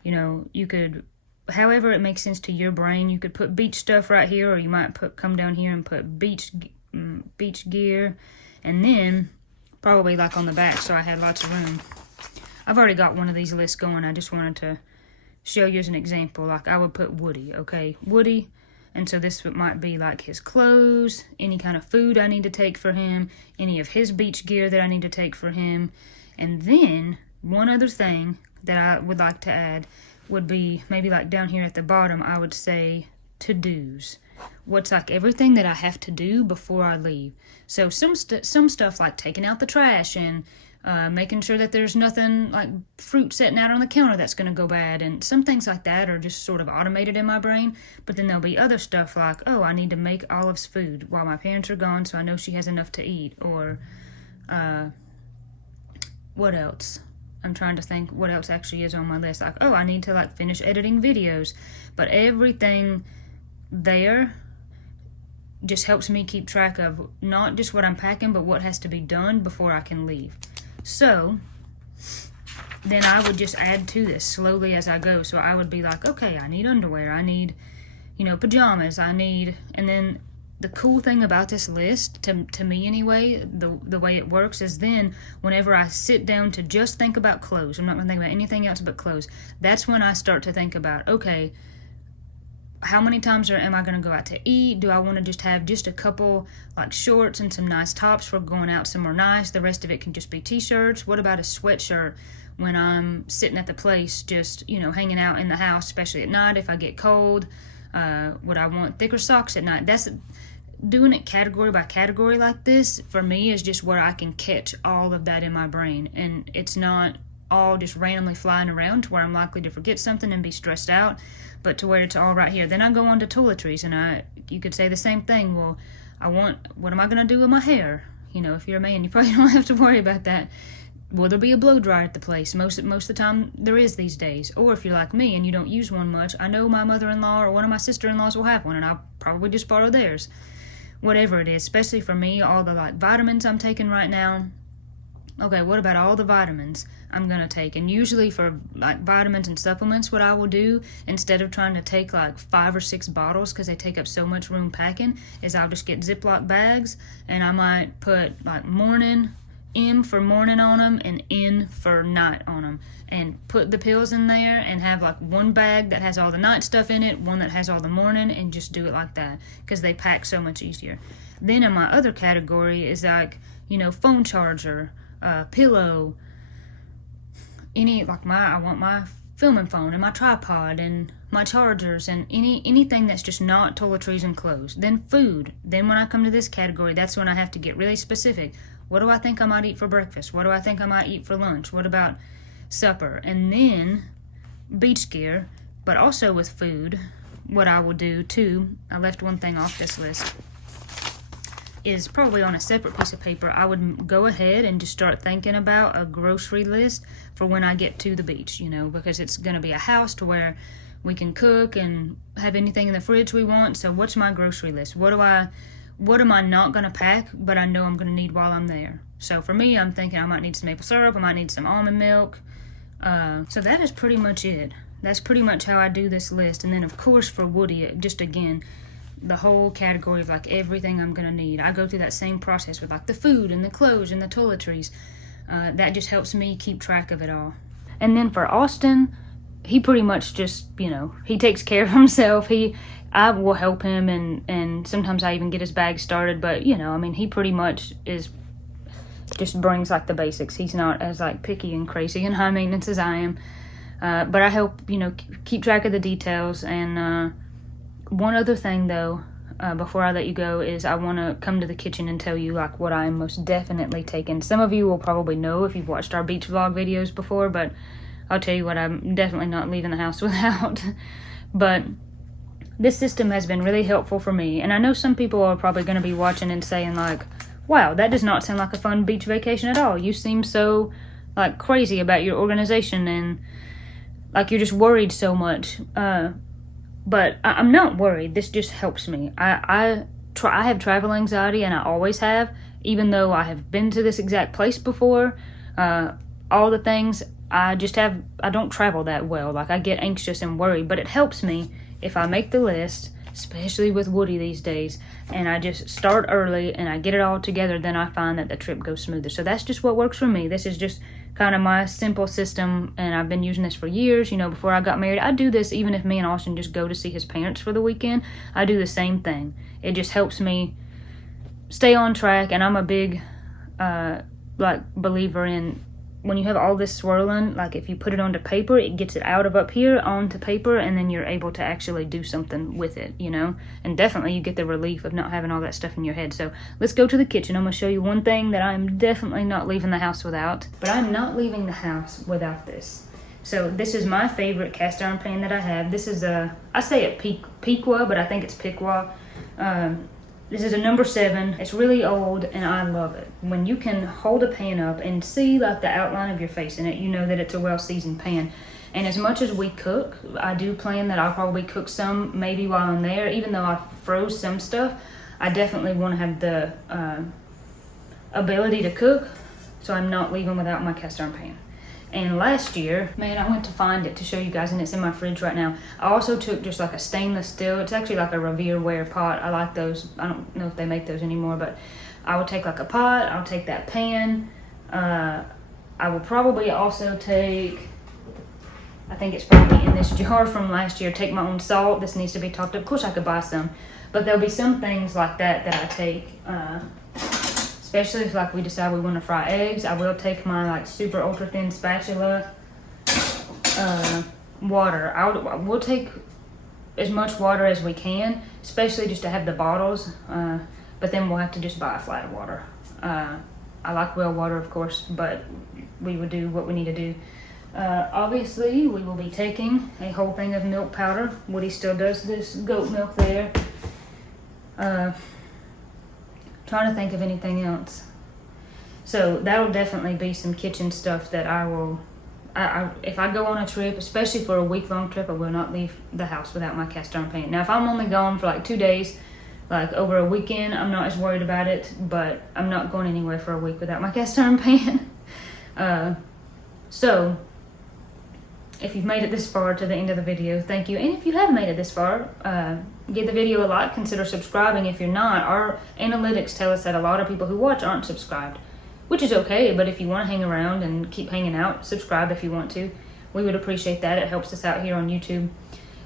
You know, you could, however it makes sense to your brain, you could put beach stuff right here, or you might come down here and put beach gear. And then probably like on the back, so I had lots of room. I've already got one of these lists going. I just wanted to show you as an example. Like I would put Woody, okay? Woody. And so this might be like his clothes, any kind of food I need to take for him, any of his beach gear that I need to take for him. And then one other thing that I would like to add would be maybe like down here at the bottom, I would say to-dos. What's like everything that I have to do before I leave. So some stuff like taking out the trash and making sure that there's nothing like fruit sitting out on the counter that's going to go bad, and some things like that are just sort of automated in my brain. But then there'll be other stuff like, oh, I need to make Olive's food while my parents are gone so I know she has enough to eat. Or what else? I'm trying to think what else actually is on my list. Like, oh, I need to like finish editing videos. But everything there just helps me keep track of not just what I'm packing, but what has to be done before I can leave. So then I would just add to this slowly as I go. So I would be like, okay, I need underwear, I need, you know, pajamas, I need, and then the cool thing about this list, to me anyway, the way it works is then whenever I sit down to just think about clothes, I'm not going to think about anything else but clothes, that's when I start to think about, okay, how many times am I going to go out to eat? Do I want to just have just a couple like shorts and some nice tops for going out somewhere nice? The rest of it can just be t-shirts. What about a sweatshirt when I'm sitting at the place just, you know, hanging out in the house, especially at night if I get cold? Would I want thicker socks at night? That's doing it category by category like this, for me, is just where I can catch all of that in my brain. And it's not all just randomly flying around to where I'm likely to forget something and be stressed out, but to where it's all right here. Then I go on to toiletries, and you could say the same thing. Well, what am I going to do with my hair? You know, if you're a man, you probably don't have to worry about that. Will there be a blow dryer at the place? Most of the time there is these days. Or if you're like me and you don't use one much, I know my mother-in-law or one of my sister-in-laws will have one, and I'll probably just borrow theirs. Whatever it is, especially for me, all the like vitamins I'm taking right now. Okay, what about all the vitamins I'm going to take? And usually for like vitamins and supplements, what I will do, instead of trying to take like 5 or 6 bottles because they take up so much room packing, is I'll just get Ziploc bags, and I might put like morning, M for morning on them and N for night on them, and put the pills in there and have like one bag that has all the night stuff in it, one that has all the morning, and just do it like that because they pack so much easier. Then in my other category is like, you know, phone charger, pillow, I want my filming phone and my tripod and my chargers and anything that's just not toiletries and clothes. Then food. Then when I come to this category, that's when I have to get really specific. What do I think I might eat for breakfast? What do I think I might eat for lunch? What about supper? And then beach gear, but also with food, what I will do too, I left one thing off this list, is probably on a separate piece of paper. I would go ahead and just start thinking about a grocery list for when I get to the beach, you know, because it's going to be a house to where we can cook and have anything in the fridge we want. So what's my grocery list? What am I not going to pack, but I know I'm going to need while I'm there? So for me, I'm thinking I might need some maple syrup, I might need some almond milk. So that is pretty much it. That's pretty much how I do this list. And then of course for Woody, just again, the whole category of like everything I'm gonna need. I go through that same process with like the food and the clothes and the toiletries. That just helps me keep track of it all. And then for Austin, he pretty much just, you know, he takes care of himself. I will help him and sometimes I even get his bag started, but you know, I mean, he pretty much just brings like the basics. He's not as like picky and crazy and high maintenance as I am. But I help, you know, keep track of the details. And one other thing though, before I let you go, is I want to come to the kitchen and tell you like what I'm most definitely taking. Some of you will probably know if you've watched our beach vlog videos before, but I'll tell you what I'm definitely not leaving the house without. But this system has been really helpful for me, and I know some people are probably going to be watching and saying like, wow, that does not sound like a fun beach vacation at all. You seem so like crazy about your organization and like you're just worried so much. But I'm not worried. This just helps me. I have travel anxiety, and I always have, even though I have been to this exact place before. All the things, I don't travel that well. Like I get anxious and worried, but it helps me if I make the list, especially with Woody these days, and I just start early and I get it all together, then I find that the trip goes smoother. So that's just what works for me. This is just kind of my simple system, and I've been using this for years. You know, before I got married, I do this even if me and Austin just go to see his parents for the weekend. I do the same thing. It just helps me stay on track, and I'm a big believer in when you have all this swirling, like if you put it onto paper, it gets it out of up here onto paper, and then you're able to actually do something with it, you know? And definitely you get the relief of not having all that stuff in your head. So let's go to the kitchen. I'm going to show you one thing that I'm definitely not leaving the house without. But I'm not leaving the house without this. So this is my favorite cast iron pan that I have. This is I say it Piqua, but I think it's Piqua. This is a number 7. It's really old, and I love it. When you can hold a pan up and see like the outline of your face in it, you know that it's a well-seasoned pan. And as much as we cook, I do plan that I'll probably cook some maybe while I'm there. Even though I froze some stuff, I definitely want to have the ability to cook, so I'm not leaving without my cast iron pan. And last year, man, I went to find it to show you guys, and it's in my fridge right now. I also took just like a stainless steel. It's actually like a Revere ware pot. I like those. I don't know if they make those anymore, but I would take like a pot. I'll take that pan. I will probably also take, I think it's probably in this jar from last year, take my own salt. This needs to be topped up. Of course, I could buy some, but there'll be some things like that I take. Especially if like we decide we want to fry eggs, I will take my like super ultra thin spatula. Water. We'll take as much water as we can, especially just to have the bottles. But then we'll have to just buy a flat of water. I like well water, of course, but we would do what we need to do. Obviously, we will be taking a whole thing of milk powder. Woody still does this goat milk there. Trying to think of anything else. So that'll definitely be some kitchen stuff that I will, if I go on a trip, especially for a week-long trip, I will not leave the house without my cast iron pan. Now, if I'm only gone for like 2 days, like over a weekend, I'm not as worried about it, but I'm not going anywhere for a week without my cast iron pan. So, if you've made it this far to the end of the video, thank you. And if you have made it this far, give the video a like, consider subscribing if you're not. Our analytics tell us that a lot of people who watch aren't subscribed. which is okay. But if you want to hang around and keep hanging out, subscribe if you want to. We would appreciate that. It helps us out here on YouTube.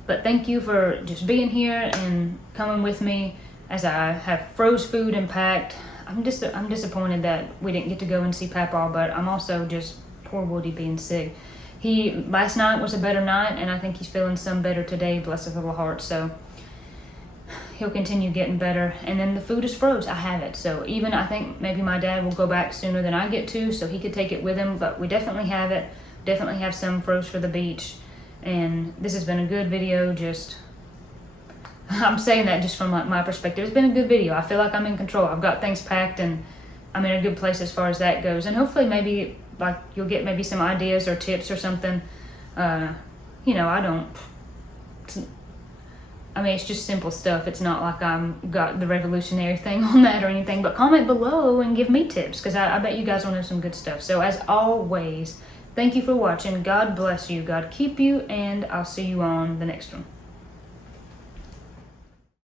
But thank you for just being here and coming with me as I have froze food and packed. I'm disappointed that we didn't get to go and see Papaw, but I'm also just poor Woody being sick. Last night was a better night, and I think he's feeling some better today, bless his little heart. So he'll continue getting better. And then the food is froze. I have it. So even I think maybe my dad will go back sooner than I get to, so he could take it with him. But we definitely have it. Definitely have some froze for the beach. And this has been a good video. I'm saying that just from my perspective. It's been a good video. I feel like I'm in control. I've got things packed and I'm in a good place as far as that goes. And hopefully maybe like you'll get maybe some ideas or tips or something. It's just simple stuff. It's not like I'm got the revolutionary thing on that or anything. But comment below and give me tips, because I bet you guys will know some good stuff. So as always, thank you for watching. God bless you. God keep you. And I'll see you on the next one.